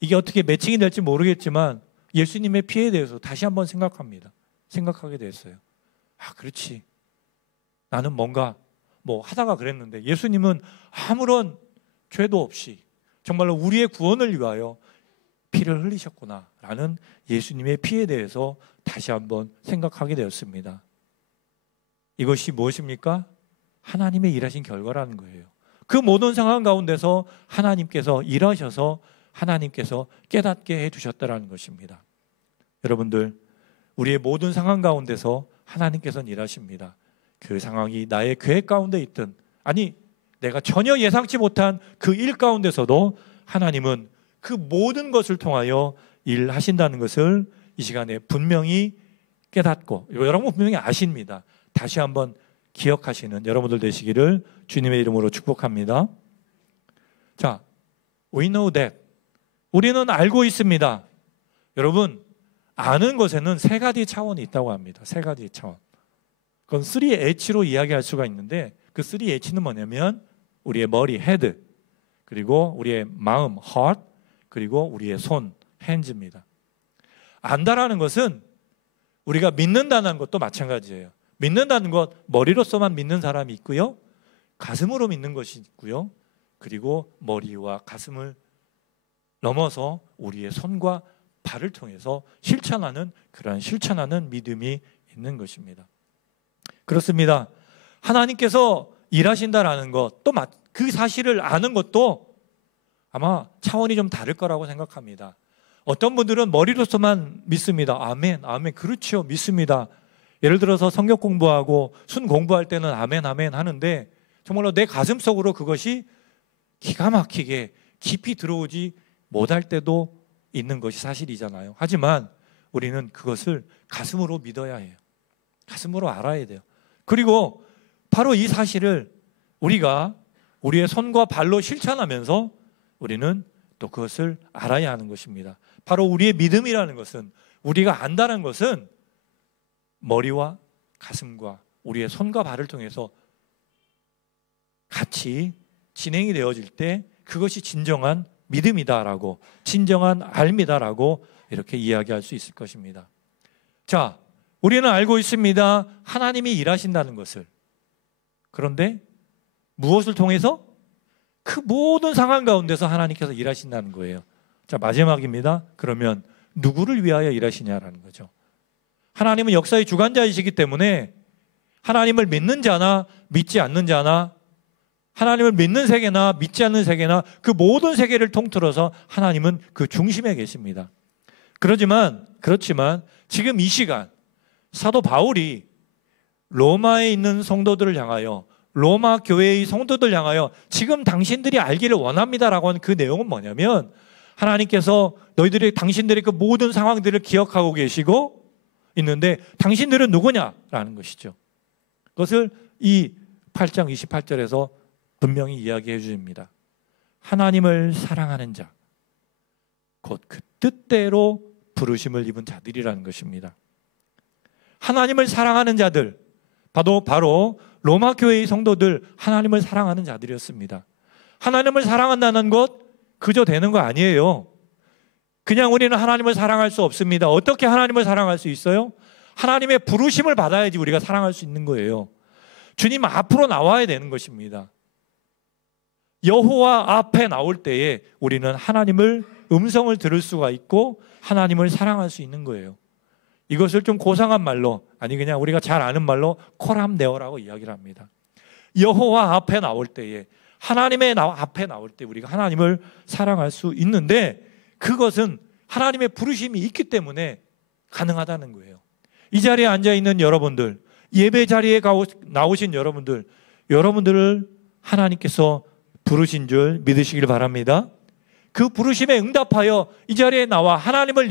이게 어떻게 매칭이 될지 모르겠지만 예수님의 피에 대해서 다시 한번 생각하게 됐어요. 그렇지. 나는 뭔가 하다가 그랬는데 예수님은 아무런 죄도 없이 정말로 우리의 구원을 위하여 피를 흘리셨구나라는 예수님의 피에 대해서 다시 한번 생각하게 되었습니다. 이것이 무엇입니까? 하나님의 일하신 결과라는 거예요. 그 모든 상황 가운데서 하나님께서 일하셔서 하나님께서 깨닫게 해주셨다는 것입니다. 여러분들, 우리의 모든 상황 가운데서 하나님께서는 일하십니다. 그 상황이 나의 계획 가운데 있든 내가 전혀 예상치 못한 그 일 가운데서도 하나님은 그 모든 것을 통하여 일하신다는 것을 이 시간에 분명히 깨닫고 여러분 분명히 아십니다. 다시 한번 기억하시는 여러분들 되시기를 주님의 이름으로 축복합니다. 자, we know that. 우리는 알고 있습니다. 여러분, 아는 것에는 세 가지 차원이 있다고 합니다. 세 가지 차원. 그건 3H로 이야기할 수가 있는데 그 3H는 뭐냐면 우리의 머리, head, 그리고 우리의 마음, heart, 그리고 우리의 손, hands입니다. 안다라는 것은 우리가 믿는다는 것도 마찬가지예요. 믿는다는 것, 머리로서만 믿는 사람이 있고요. 가슴으로 믿는 것이 있고요. 그리고 머리와 가슴을 넘어서 우리의 손과 발을 통해서 실천하는 믿음이 있는 것입니다. 그렇습니다. 하나님께서 일하신다라는 것, 또 그 사실을 아는 것도 아마 차원이 좀 다를 거라고 생각합니다. 어떤 분들은 머리로서만 믿습니다. 아멘, 아멘, 그렇죠, 믿습니다. 예를 들어서 성경 공부하고 순 공부할 때는 아멘, 아멘 하는데 정말로 내 가슴 속으로 그것이 기가 막히게 깊이 들어오지 못할 때도 있는 것이 사실이잖아요. 하지만 우리는 그것을 가슴으로 믿어야 해요. 가슴으로 알아야 돼요. 그리고 바로 이 사실을 우리가 우리의 손과 발로 실천하면서 우리는 또 그것을 알아야 하는 것입니다. 바로 우리의 믿음이라는 것은, 우리가 안다는 것은 머리와 가슴과 우리의 손과 발을 통해서 같이 진행이 되어질 때 그것이 진정한 믿음이다라고, 진정한 알미다라고 이렇게 이야기할 수 있을 것입니다. 자, 우리는 알고 있습니다. 하나님이 일하신다는 것을. 그런데 무엇을 통해서? 그 모든 상황 가운데서 하나님께서 일하신다는 거예요. 자, 마지막입니다. 그러면 누구를 위하여 일하시냐라는 거죠. 하나님은 역사의 주관자이시기 때문에 하나님을 믿는 자나 믿지 않는 자나, 하나님을 믿는 세계나 믿지 않는 세계나 그 모든 세계를 통틀어서 하나님은 그 중심에 계십니다. 그렇지만 지금 이 시간 사도 바울이 로마에 있는 성도들을 향하여, 로마 교회의 성도들 향하여 지금 당신들이 알기를 원합니다라고 하는 그 내용은 뭐냐면, 하나님께서 당신들의 그 모든 상황들을 기억하고 계시고 있는데 당신들은 누구냐라는 것이죠. 그것을 이 8장 28절에서 분명히 이야기해 주십니다. 하나님을 사랑하는 자, 곧 그 뜻대로 부르심을 입은 자들이라는 것입니다. 하나님을 사랑하는 자들, 바로 로마 교회의 성도들, 하나님을 사랑하는 자들이었습니다. 하나님을 사랑한다는 것 그저 되는 거 아니에요. 그냥 우리는 하나님을 사랑할 수 없습니다. 어떻게 하나님을 사랑할 수 있어요? 하나님의 부르심을 받아야지 우리가 사랑할 수 있는 거예요. 주님 앞으로 나와야 되는 것입니다. 여호와 앞에 나올 때에 우리는 하나님을 음성을 들을 수가 있고 하나님을 사랑할 수 있는 거예요. 이것을 좀 고상한 말로, 아니 그냥 우리가 잘 아는 말로 코람네오라고 이야기를 합니다. 여호와 앞에 나올 때에, 하나님의 앞에 나올 때 우리가 하나님을 사랑할 수 있는데, 그것은 하나님의 부르심이 있기 때문에 가능하다는 거예요. 이 자리에 앉아있는 여러분들, 예배 자리에 나오신 여러분들을 하나님께서 부르신 줄 믿으시길 바랍니다. 그 부르심에 응답하여 이 자리에 나와 하나님을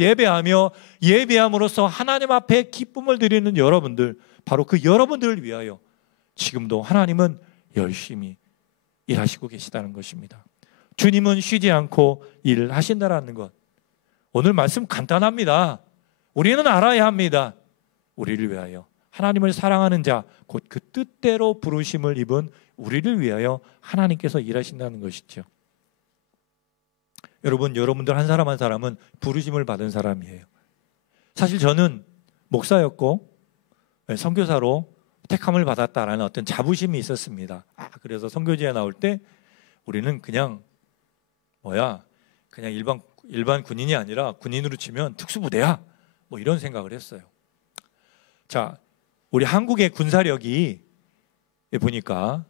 예배함으로써 하나님 앞에 기쁨을 드리는 여러분들, 바로 그 여러분들을 위하여 지금도 하나님은 열심히 일하시고 계시다는 것입니다. 주님은 쉬지 않고 일을 하신다라는 것. 오늘 말씀 간단합니다. 우리는 알아야 합니다. 우리를 위하여, 하나님을 사랑하는 자, 곧 그 뜻대로 부르심을 입은 우리를 위하여 하나님께서 일하신다는 것이죠. 여러분들 한 사람 한 사람은 부르심을 받은 사람이에요. 사실 저는 목사였고 선교사로 택함을 받았다라는 어떤 자부심이 있었습니다. 그래서 선교지에 나올 때 우리는 그냥 일반 군인이 아니라, 군인으로 치면 특수부대야, 뭐 이런 생각을 했어요. 자, 우리 한국의 군사력이 보니까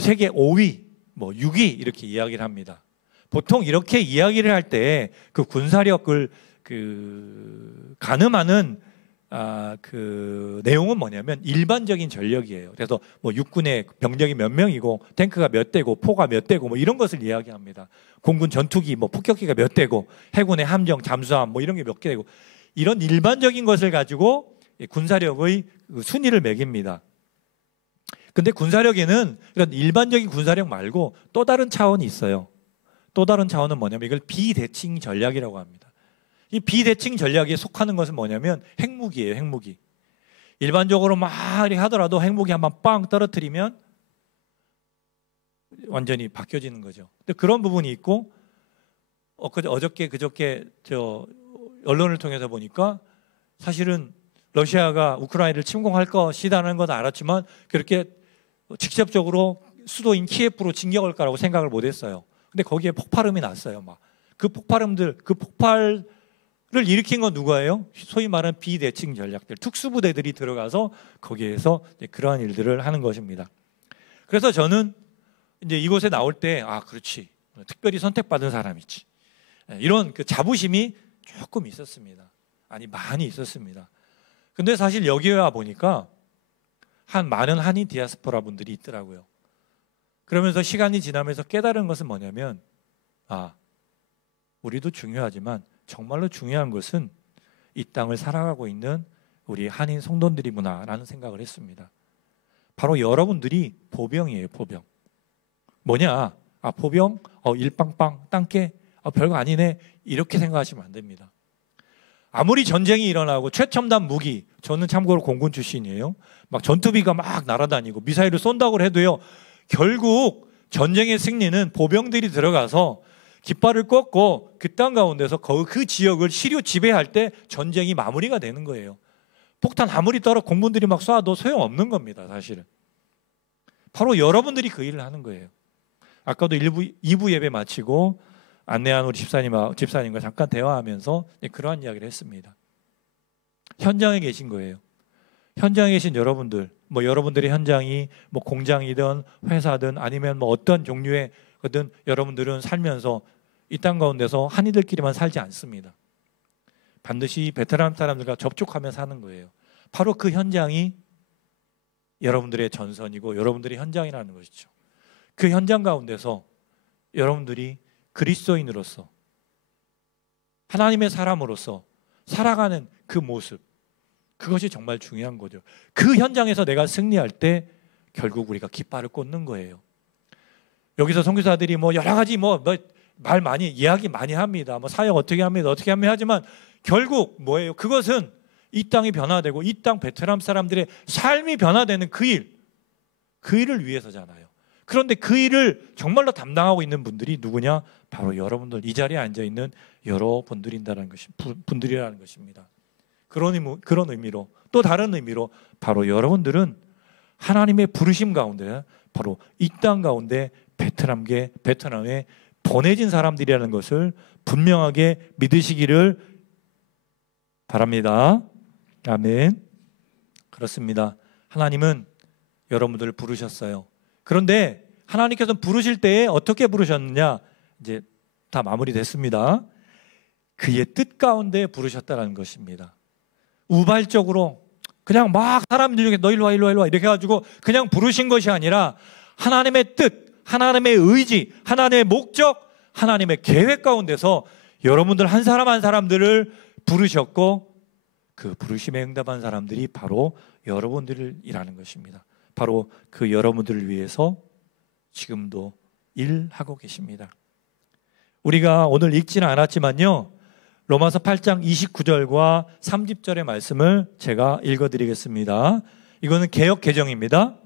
세계 5위, 6위 이렇게 이야기를 합니다. 보통 이렇게 이야기를 할 때 그 군사력을 가늠하는 그 내용은 뭐냐면 일반적인 전력이에요. 그래서 육군의 병력이 몇 명이고 탱크가 몇 대고 포가 몇 대고 이런 것을 이야기합니다. 공군 전투기 폭격기가 몇 대고 해군의 함정 잠수함 이런 게 몇 개 되고, 이런 일반적인 것을 가지고 군사력의 순위를 매깁니다. 근데 군사력에는 이런 일반적인 군사력 말고 또 다른 차원이 있어요. 또 다른 차원은 뭐냐면 이걸 비대칭 전략이라고 합니다. 이 비대칭 전략에 속하는 것은 뭐냐면 핵무기예요. 핵무기. 일반적으로 막 하더라도 핵무기 한번 빵 떨어뜨리면 완전히 바뀌어지는 거죠. 근데 그런 부분이 있고, 그저께 언론을 통해서 보니까 사실은 러시아가 우크라이나를 침공할 것이라는 건 알았지만 그렇게 직접적으로 수도인 키예프로 진격할 거라고 생각을 못했어요. 근데 거기에 폭발음이 났어요. 그 폭발을 일으킨 건 누구예요? 소위 말하는 비대칭 전략들, 특수부대들이 들어가서 거기에서 그러한 일들을 하는 것입니다. 그래서 저는 이제 이곳에 나올 때 그렇지, 특별히 선택받은 사람이지, 이런 그 자부심이 조금 있었습니다. 아니 많이 있었습니다. 근데 사실 여기에 와 보니까 많은 한인 디아스포라 분들이 있더라고요. 그러면서 시간이 지나면서 깨달은 것은 뭐냐면 우리도 중요하지만 정말로 중요한 것은 이 땅을 살아가고 있는 우리 한인 성도들이구나라는 생각을 했습니다. 바로 여러분들이 보병이에요. 보병. 뭐냐? 보병? 일빵빵 땅깨? 별거 아니네. 이렇게 생각하시면 안 됩니다. 아무리 전쟁이 일어나고 최첨단 무기, 저는 참고로 공군 출신이에요. 막 전투기가 막 날아다니고 미사일을 쏜다고 해도요, 결국 전쟁의 승리는 보병들이 들어가서 깃발을 꽂고 그 땅 가운데서 그 지역을 시료 지배할 때 전쟁이 마무리가 되는 거예요. 폭탄 아무리 떨어 공군들이 막 쏴도 소용없는 겁니다. 사실은 바로 여러분들이 그 일을 하는 거예요. 아까도 2부 예배 마치고 안내한 우리 집사님과 잠깐 대화하면서 그러한 이야기를 했습니다. 현장에 계신 거예요. 현장에 계신 여러분들, 여러분들의 현장이 공장이든 회사든 아니면 어떤 종류의 거든 여러분들은 살면서 이 땅 가운데서 한이들끼리만 살지 않습니다. 반드시 베트남 사람들과 접촉하며 사는 거예요. 바로 그 현장이 여러분들의 전선이고 여러분들의 현장이라는 것이죠. 그 현장 가운데서 여러분들이 그리스도인으로서 하나님의 사람으로서 살아가는 그 모습, 그것이 정말 중요한 거죠. 그 현장에서 내가 승리할 때 결국 우리가 깃발을 꽂는 거예요. 여기서 선교사들이 여러 가지 말 많이 이야기 많이 합니다. 사역 어떻게 합니다. 어떻게 합니다. 하지만 결국 뭐예요? 그것은 이 땅이 변화되고 이 땅 베트남 사람들의 삶이 변화되는 그 일을 위해서잖아요. 그런데 그 일을 정말로 담당하고 있는 분들이 누구냐? 바로 여러분들, 이 자리에 앉아 있는 여러분들이라는 것입니다. 그런 의미로, 또 다른 의미로 바로 여러분들은 하나님의 부르심 가운데 바로 이 땅 가운데 베트남에 보내진 사람들이라는 것을 분명하게 믿으시기를 바랍니다. 아멘. 그렇습니다. 하나님은 여러분들을 부르셨어요. 그런데 하나님께서는 부르실 때에 어떻게 부르셨느냐? 이제 다 마무리됐습니다. 그의 뜻 가운데 부르셨다는 것입니다. 우발적으로 그냥 막 사람들 중에 너 일로 와 이렇게 해가지고 그냥 부르신 것이 아니라 하나님의 뜻, 하나님의 의지, 하나님의 목적, 하나님의 계획 가운데서 여러분들 한 사람 한 사람들을 부르셨고 그 부르심에 응답한 사람들이 바로 여러분들이라는 것입니다. 바로 그 여러분들을 위해서 지금도 일하고 계십니다. 우리가 오늘 읽지는 않았지만요, 로마서 8장 29절과 30절의 말씀을 제가 읽어드리겠습니다. 이거는 개역 개정입니다.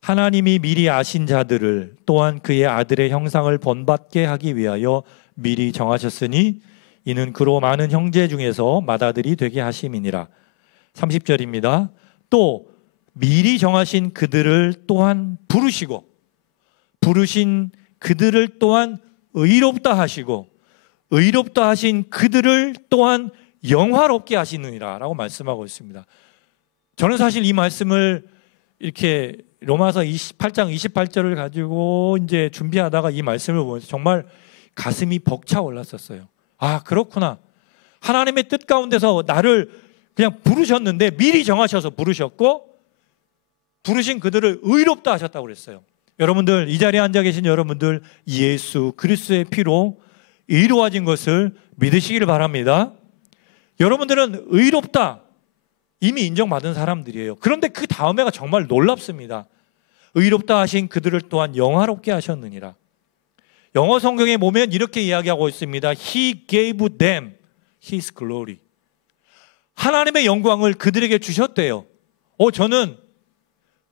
하나님이 미리 아신 자들을 또한 그의 아들의 형상을 본받게 하기 위하여 미리 정하셨으니 이는 그로 많은 형제 중에서 맏아들이 되게 하심이니라. 30절입니다. 또 미리 정하신 그들을 또한 부르시고 부르신 그들을 또한 의롭다 하시고 의롭다 하신 그들을 또한 영화롭게 하시느니라 라고 말씀하고 있습니다. 저는 사실 이 말씀을 이렇게 로마서 8장 28절을 가지고 이제 준비하다가 이 말씀을 보면서 정말 가슴이 벅차 올랐었어요. 아, 그렇구나. 하나님의 뜻 가운데서 나를 그냥 부르셨는데 미리 정하셔서 부르셨고 부르신 그들을 의롭다 하셨다고 그랬어요. 여러분들, 이 자리에 앉아 계신 여러분들, 예수 그리스도의 피로 의로워진 것을 믿으시기를 바랍니다. 여러분들은 의롭다 이미 인정받은 사람들이에요. 그런데 그 다음에가 정말 놀랍습니다. 의롭다 하신 그들을 또한 영화롭게 하셨느니라. 영어 성경에 보면 이렇게 이야기하고 있습니다. He gave them His glory. 하나님의 영광을 그들에게 주셨대요. 저는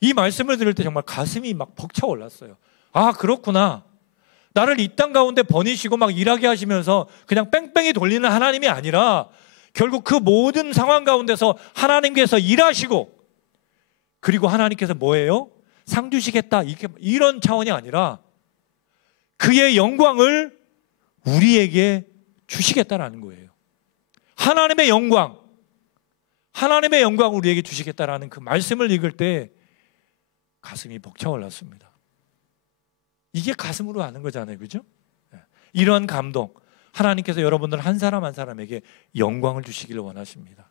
이 말씀을 들을 때 정말 가슴이 막 벅차올랐어요. 아, 그렇구나. 나를 이 땅 가운데 버니시고 막 일하게 하시면서 그냥 뺑뺑이 돌리는 하나님이 아니라 결국 그 모든 상황 가운데서 하나님께서 일하시고 그리고 하나님께서 뭐예요? 상 주시겠다 이런 차원이 아니라 그의 영광을 우리에게 주시겠다라는 거예요. 하나님의 영광 우리에게 주시겠다라는 그 말씀을 읽을 때 가슴이 벅차올랐습니다. 이게 가슴으로 아는 거잖아요, 그죠? 이런 감동, 하나님께서 여러분들 한 사람 한 사람에게 영광을 주시기를 원하십니다.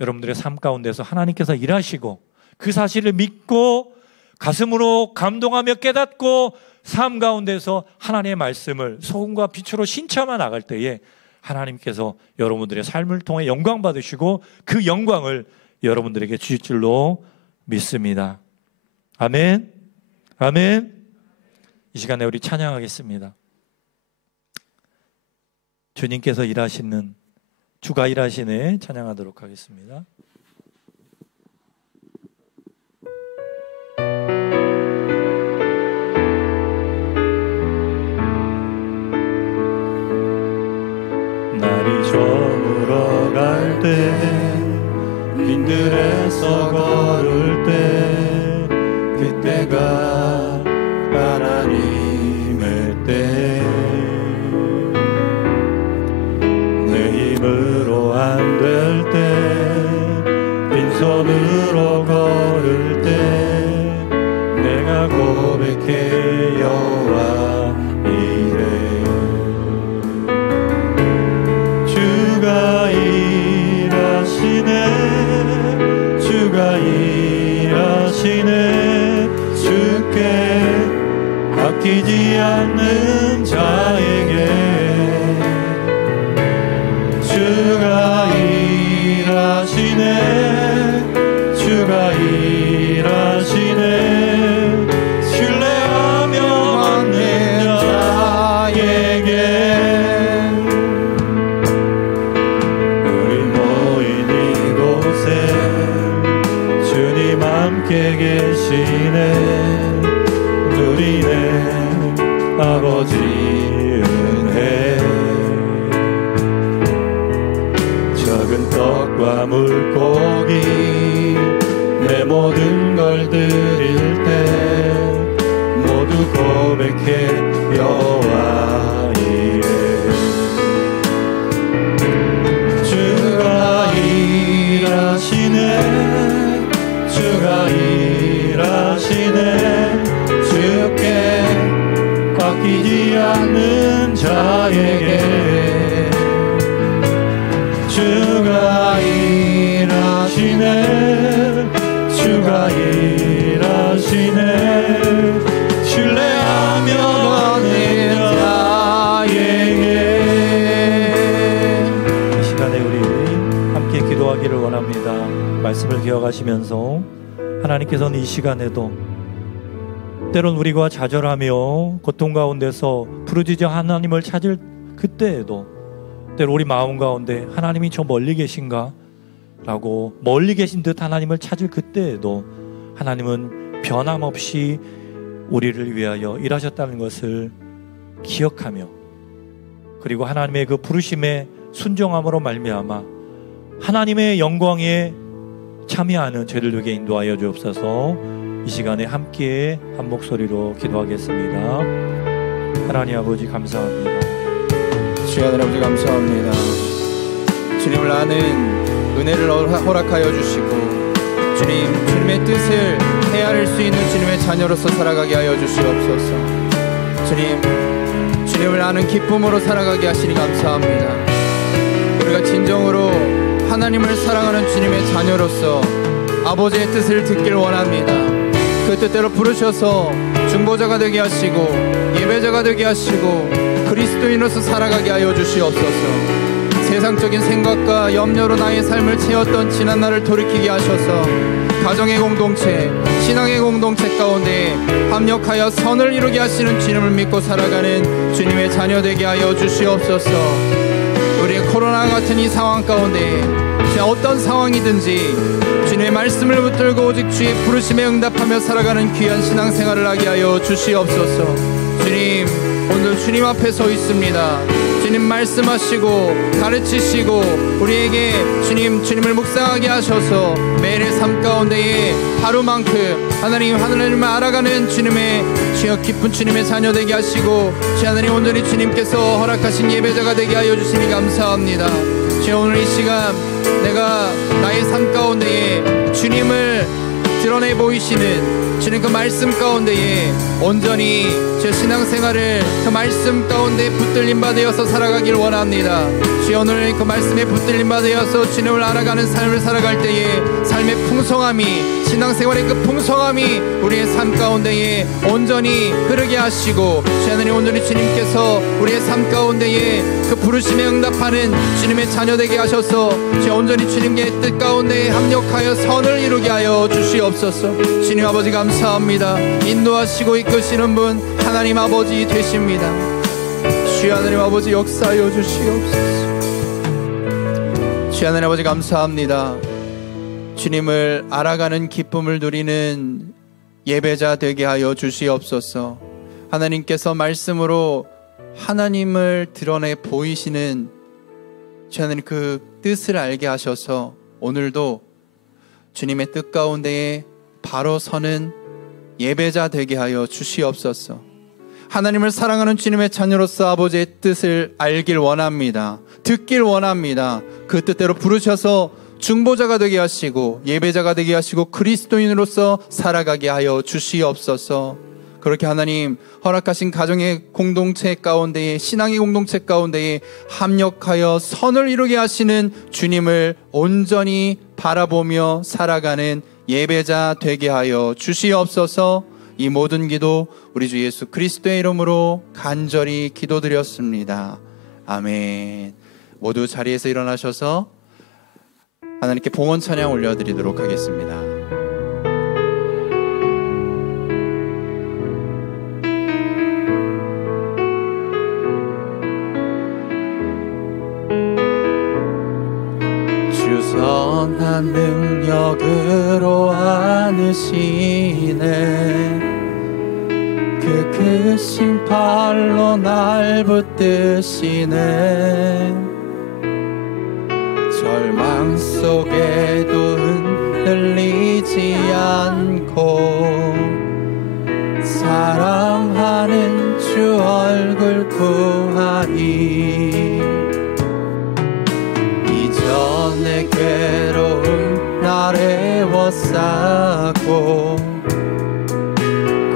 여러분들의 삶 가운데서 하나님께서 일하시고 그 사실을 믿고 가슴으로 감동하며 깨닫고 삶 가운데서 하나님의 말씀을 소금과 빛으로 신참아 나갈 때에 하나님께서 여러분들의 삶을 통해 영광 받으시고 그 영광을 여러분들에게 주실 줄로 믿습니다. 아멘. 아멘. 이 시간에 우리 찬양하겠습니다. 주님께서 일하시는, 주가 일하시네 찬양하도록 하겠습니다. 날이 저물어갈 때 빈들에서 걸을 때 그때가 하나님의 때 내 힘으로 안 될 때 빈손으로 걸을 때 내가 고백해 여호와 이래 주가 일하시네 주가 일하시네 주께 아끼지 않는 자에게 주가 일하시네 주가 일하시네 신뢰하며 받는 자에게 우리 모인 이곳에 주님 함께 계시네 누리네 아버지 은혜 적은 떡과 물고기 내 모든 걸 드릴 때 모두 고백해 여호와 이래 주가 일하시네 주가 일하시네 주께 꺾이지 않는 자에게 주가 일하시네 주가 일하시네 신뢰하며 받는 자에게 이 시간에 우리 함께 기도하기를 원합니다. 말씀을 기억하시면서 하나님께서는 이 시간에도 때론 우리가 좌절하며 고통 가운데서 부르짖어 하나님을 찾을 그때에도 때로 우리 마음 가운데 하나님이 저 멀리 계신가? 라고 멀리 계신 듯 하나님을 찾을 그때에도 하나님은 변함없이 우리를 위하여 일하셨다는 것을 기억하며 그리고 하나님의 그 부르심에 순종함으로 말미암아 하나님의 영광에 참여하는 저희들에게 인도하여 주옵소서. 이 시간에 함께 한 목소리로 기도하겠습니다. 하나님 아버지 감사합니다. 주여 아버지 감사합니다. 주님을 아는 은혜를 허락하여 주시고 주님의 뜻을 헤아릴 수 있는 주님의 자녀로서 살아가게 하여 주시옵소서. 주님을 아는 기쁨으로 살아가게 하시니 감사합니다. 우리가 진정으로 하나님을 사랑하는 주님의 자녀로서 아버지의 뜻을 듣길 원합니다. 그 뜻대로 부르셔서 중보자가 되게 하시고 예배자가 되게 하시고 그리스도인으로서 살아가게 하여 주시옵소서. 세상적인 생각과 염려로 나의 삶을 채웠던 지난 날을 돌이키게 하셔서 가정의 공동체, 신앙의 공동체 가운데 합력하여 선을 이루게 하시는 주님을 믿고 살아가는 주님의 자녀 되게 하여 주시옵소서. 우리의 코로나 같은 이 상황 가운데 어떤 상황이든지 주님의 말씀을 붙들고 오직 주의 부르심에 응답하며 살아가는 귀한 신앙생활을 하게 하여 주시옵소서. 주님, 오늘 주님 앞에 서 있습니다. 주님 말씀하시고 가르치시고 우리에게 주님을 묵상하게 하셔서 매일의 삶 가운데에 하루만큼 하나님을 알아가는 주님의 주여 깊은 주님의 자녀 되게 하시고 주 하나님 오늘이 주님께서 허락하신 예배자가 되게 하여 주시니 감사합니다. 주 오늘 이 시간 내가 나의 삶 가운데에 주님을 드러내 보이시는 주님 그 말씀 가운데에 온전히 제 신앙생활을 그 말씀 가운데 붙들림 받으어서 살아가길 원합니다. 주여 오늘 그 말씀에 붙들림 받으어서 주님을 알아가는 삶을 살아갈 때에 삶의 풍성함이 신앙생활의 그 풍성함이 우리의 삶 가운데에 온전히 흐르게 하시고 주 하나님 온전히 주님께서 우리의 삶 가운데에 그 부르심에 응답하는 주님의 자녀 되게 하셔서 주 온전히 주님의 뜻 가운데에 합력하여 선을 이루게 하여 주시옵소서. 주님 아버지 감사합니다. 인도하시고 이끄시는 분 하나님 아버지 되십니다. 주 하나님 아버지 역사하여 주시옵소서. 주 하나님 아버지 감사합니다. 주님을 알아가는 기쁨을 누리는 예배자 되게 하여 주시옵소서. 하나님께서 말씀으로 하나님을 드러내 보이시는 주 하나님 그 뜻을 알게 하셔서 오늘도 주님의 뜻 가운데에 바로 서는 예배자 되게 하여 주시옵소서. 하나님을 사랑하는 주님의 자녀로서 아버지의 뜻을 알길 원합니다. 듣길 원합니다. 그 뜻대로 부르셔서 중보자가 되게 하시고 예배자가 되게 하시고 그리스도인으로서 살아가게 하여 주시옵소서. 그렇게 하나님 허락하신 가정의 공동체 가운데에 신앙의 공동체 가운데에 합력하여 선을 이루게 하시는 주님을 온전히 바라보며 살아가는 예배자 되게 하여 주시옵소서. 이 모든 기도 우리 주 예수 그리스도의 이름으로 간절히 기도드렸습니다. 아멘. 모두 자리에서 일어나셔서 하나님께 봉헌 찬양 올려드리도록 하겠습니다. 주 선한 능력으로 안으시네 그 크신 팔로 날 붙드시네 절망 속에도 흔들리지 않고 사랑하는 주 얼굴 구하리 이전의 괴로움 날 애워싸고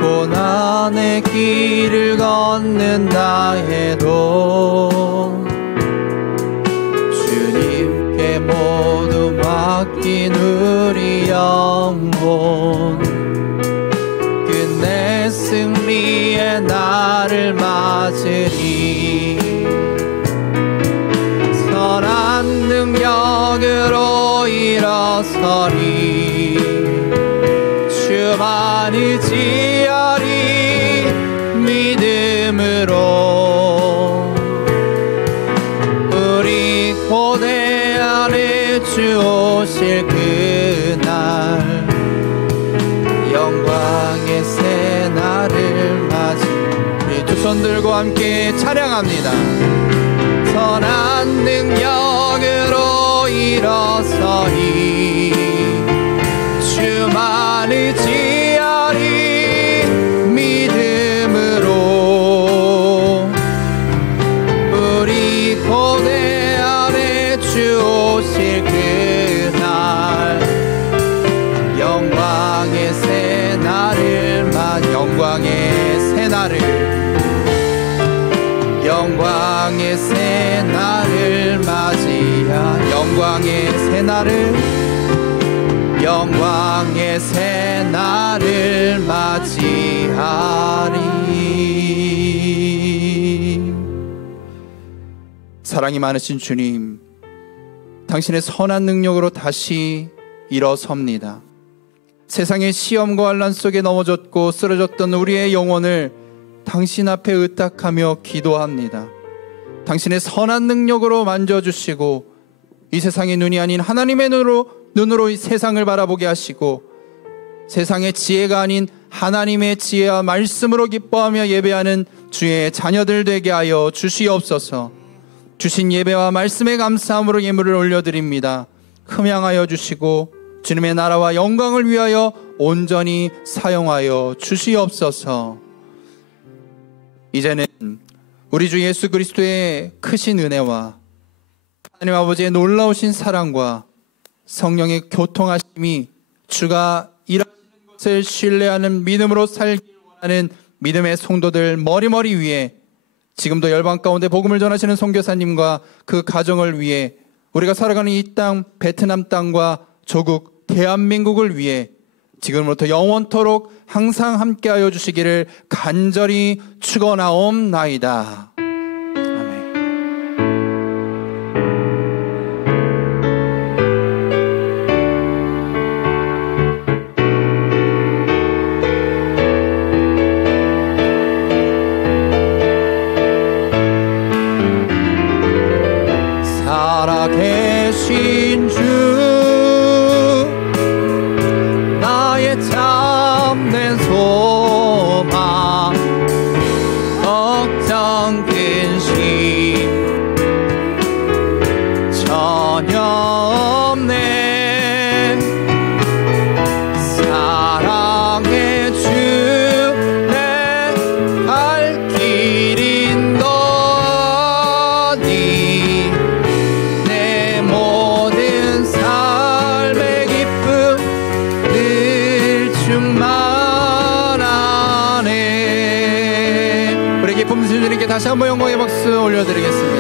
고난의 길을 걷는다 해도 주님께 모두 맡긴 우리 영혼 끝내 승리의 날을 맞으리 선한 능력으로 일어서리 주만이 지하리 믿음으로 우리 고대 안에 주 오실 그날 영광의 새 날을 맞이 우리 두 손 들고 함께 찬양합니다. 선한 능력으로 일어서리 주만을 지하리 믿음으로 우리 고대 안에 주 오실 그날 영광의 새 날을 영광의 새 날을 영광의 새 날을 맞이하 영광의 새 날을 영광의 새 날을 맞이하리. 사랑이 많으신 주님, 당신의 선한 능력으로 다시 일어섭니다. 세상의 시험과 환난 속에 넘어졌고 쓰러졌던 우리의 영혼을 당신 앞에 의탁하며 기도합니다. 당신의 선한 능력으로 만져주시고 이 세상의 눈이 아닌 하나님의 눈으로 이 세상을 바라보게 하시고 세상의 지혜가 아닌 하나님의 지혜와 말씀으로 기뻐하며 예배하는 주의 자녀들 되게 하여 주시옵소서. 주신 예배와 말씀에 감사함으로 예물을 올려드립니다. 흠양하여 주시고 주님의 나라와 영광을 위하여 온전히 사용하여 주시옵소서. 이제는 우리 주 예수 그리스도의 크신 은혜와 하나님 아버지의 놀라우신 사랑과 성령의 교통하심이 주가 일하실 것을 신뢰하는 믿음으로 살기 원하는 믿음의 성도들 머리머리 위에 지금도 열방 가운데 복음을 전하시는 선교사님과 그 가정을 위해 우리가 살아가는 이 땅 베트남 땅과 조국 대한민국을 위해 지금부터 영원토록 항상 함께하여 주시기를 간절히 축원하옵나이다. 아멘. 살아계신 주 나의 참된 소망 걱정 근심 전혀 없네 사랑의 주 내 갈 길인 너니 내 모든 삶의 기쁨 늘 충만하네. 우리 기쁨 주님께 다시 한번 영광의 박수 올려드리겠습니다.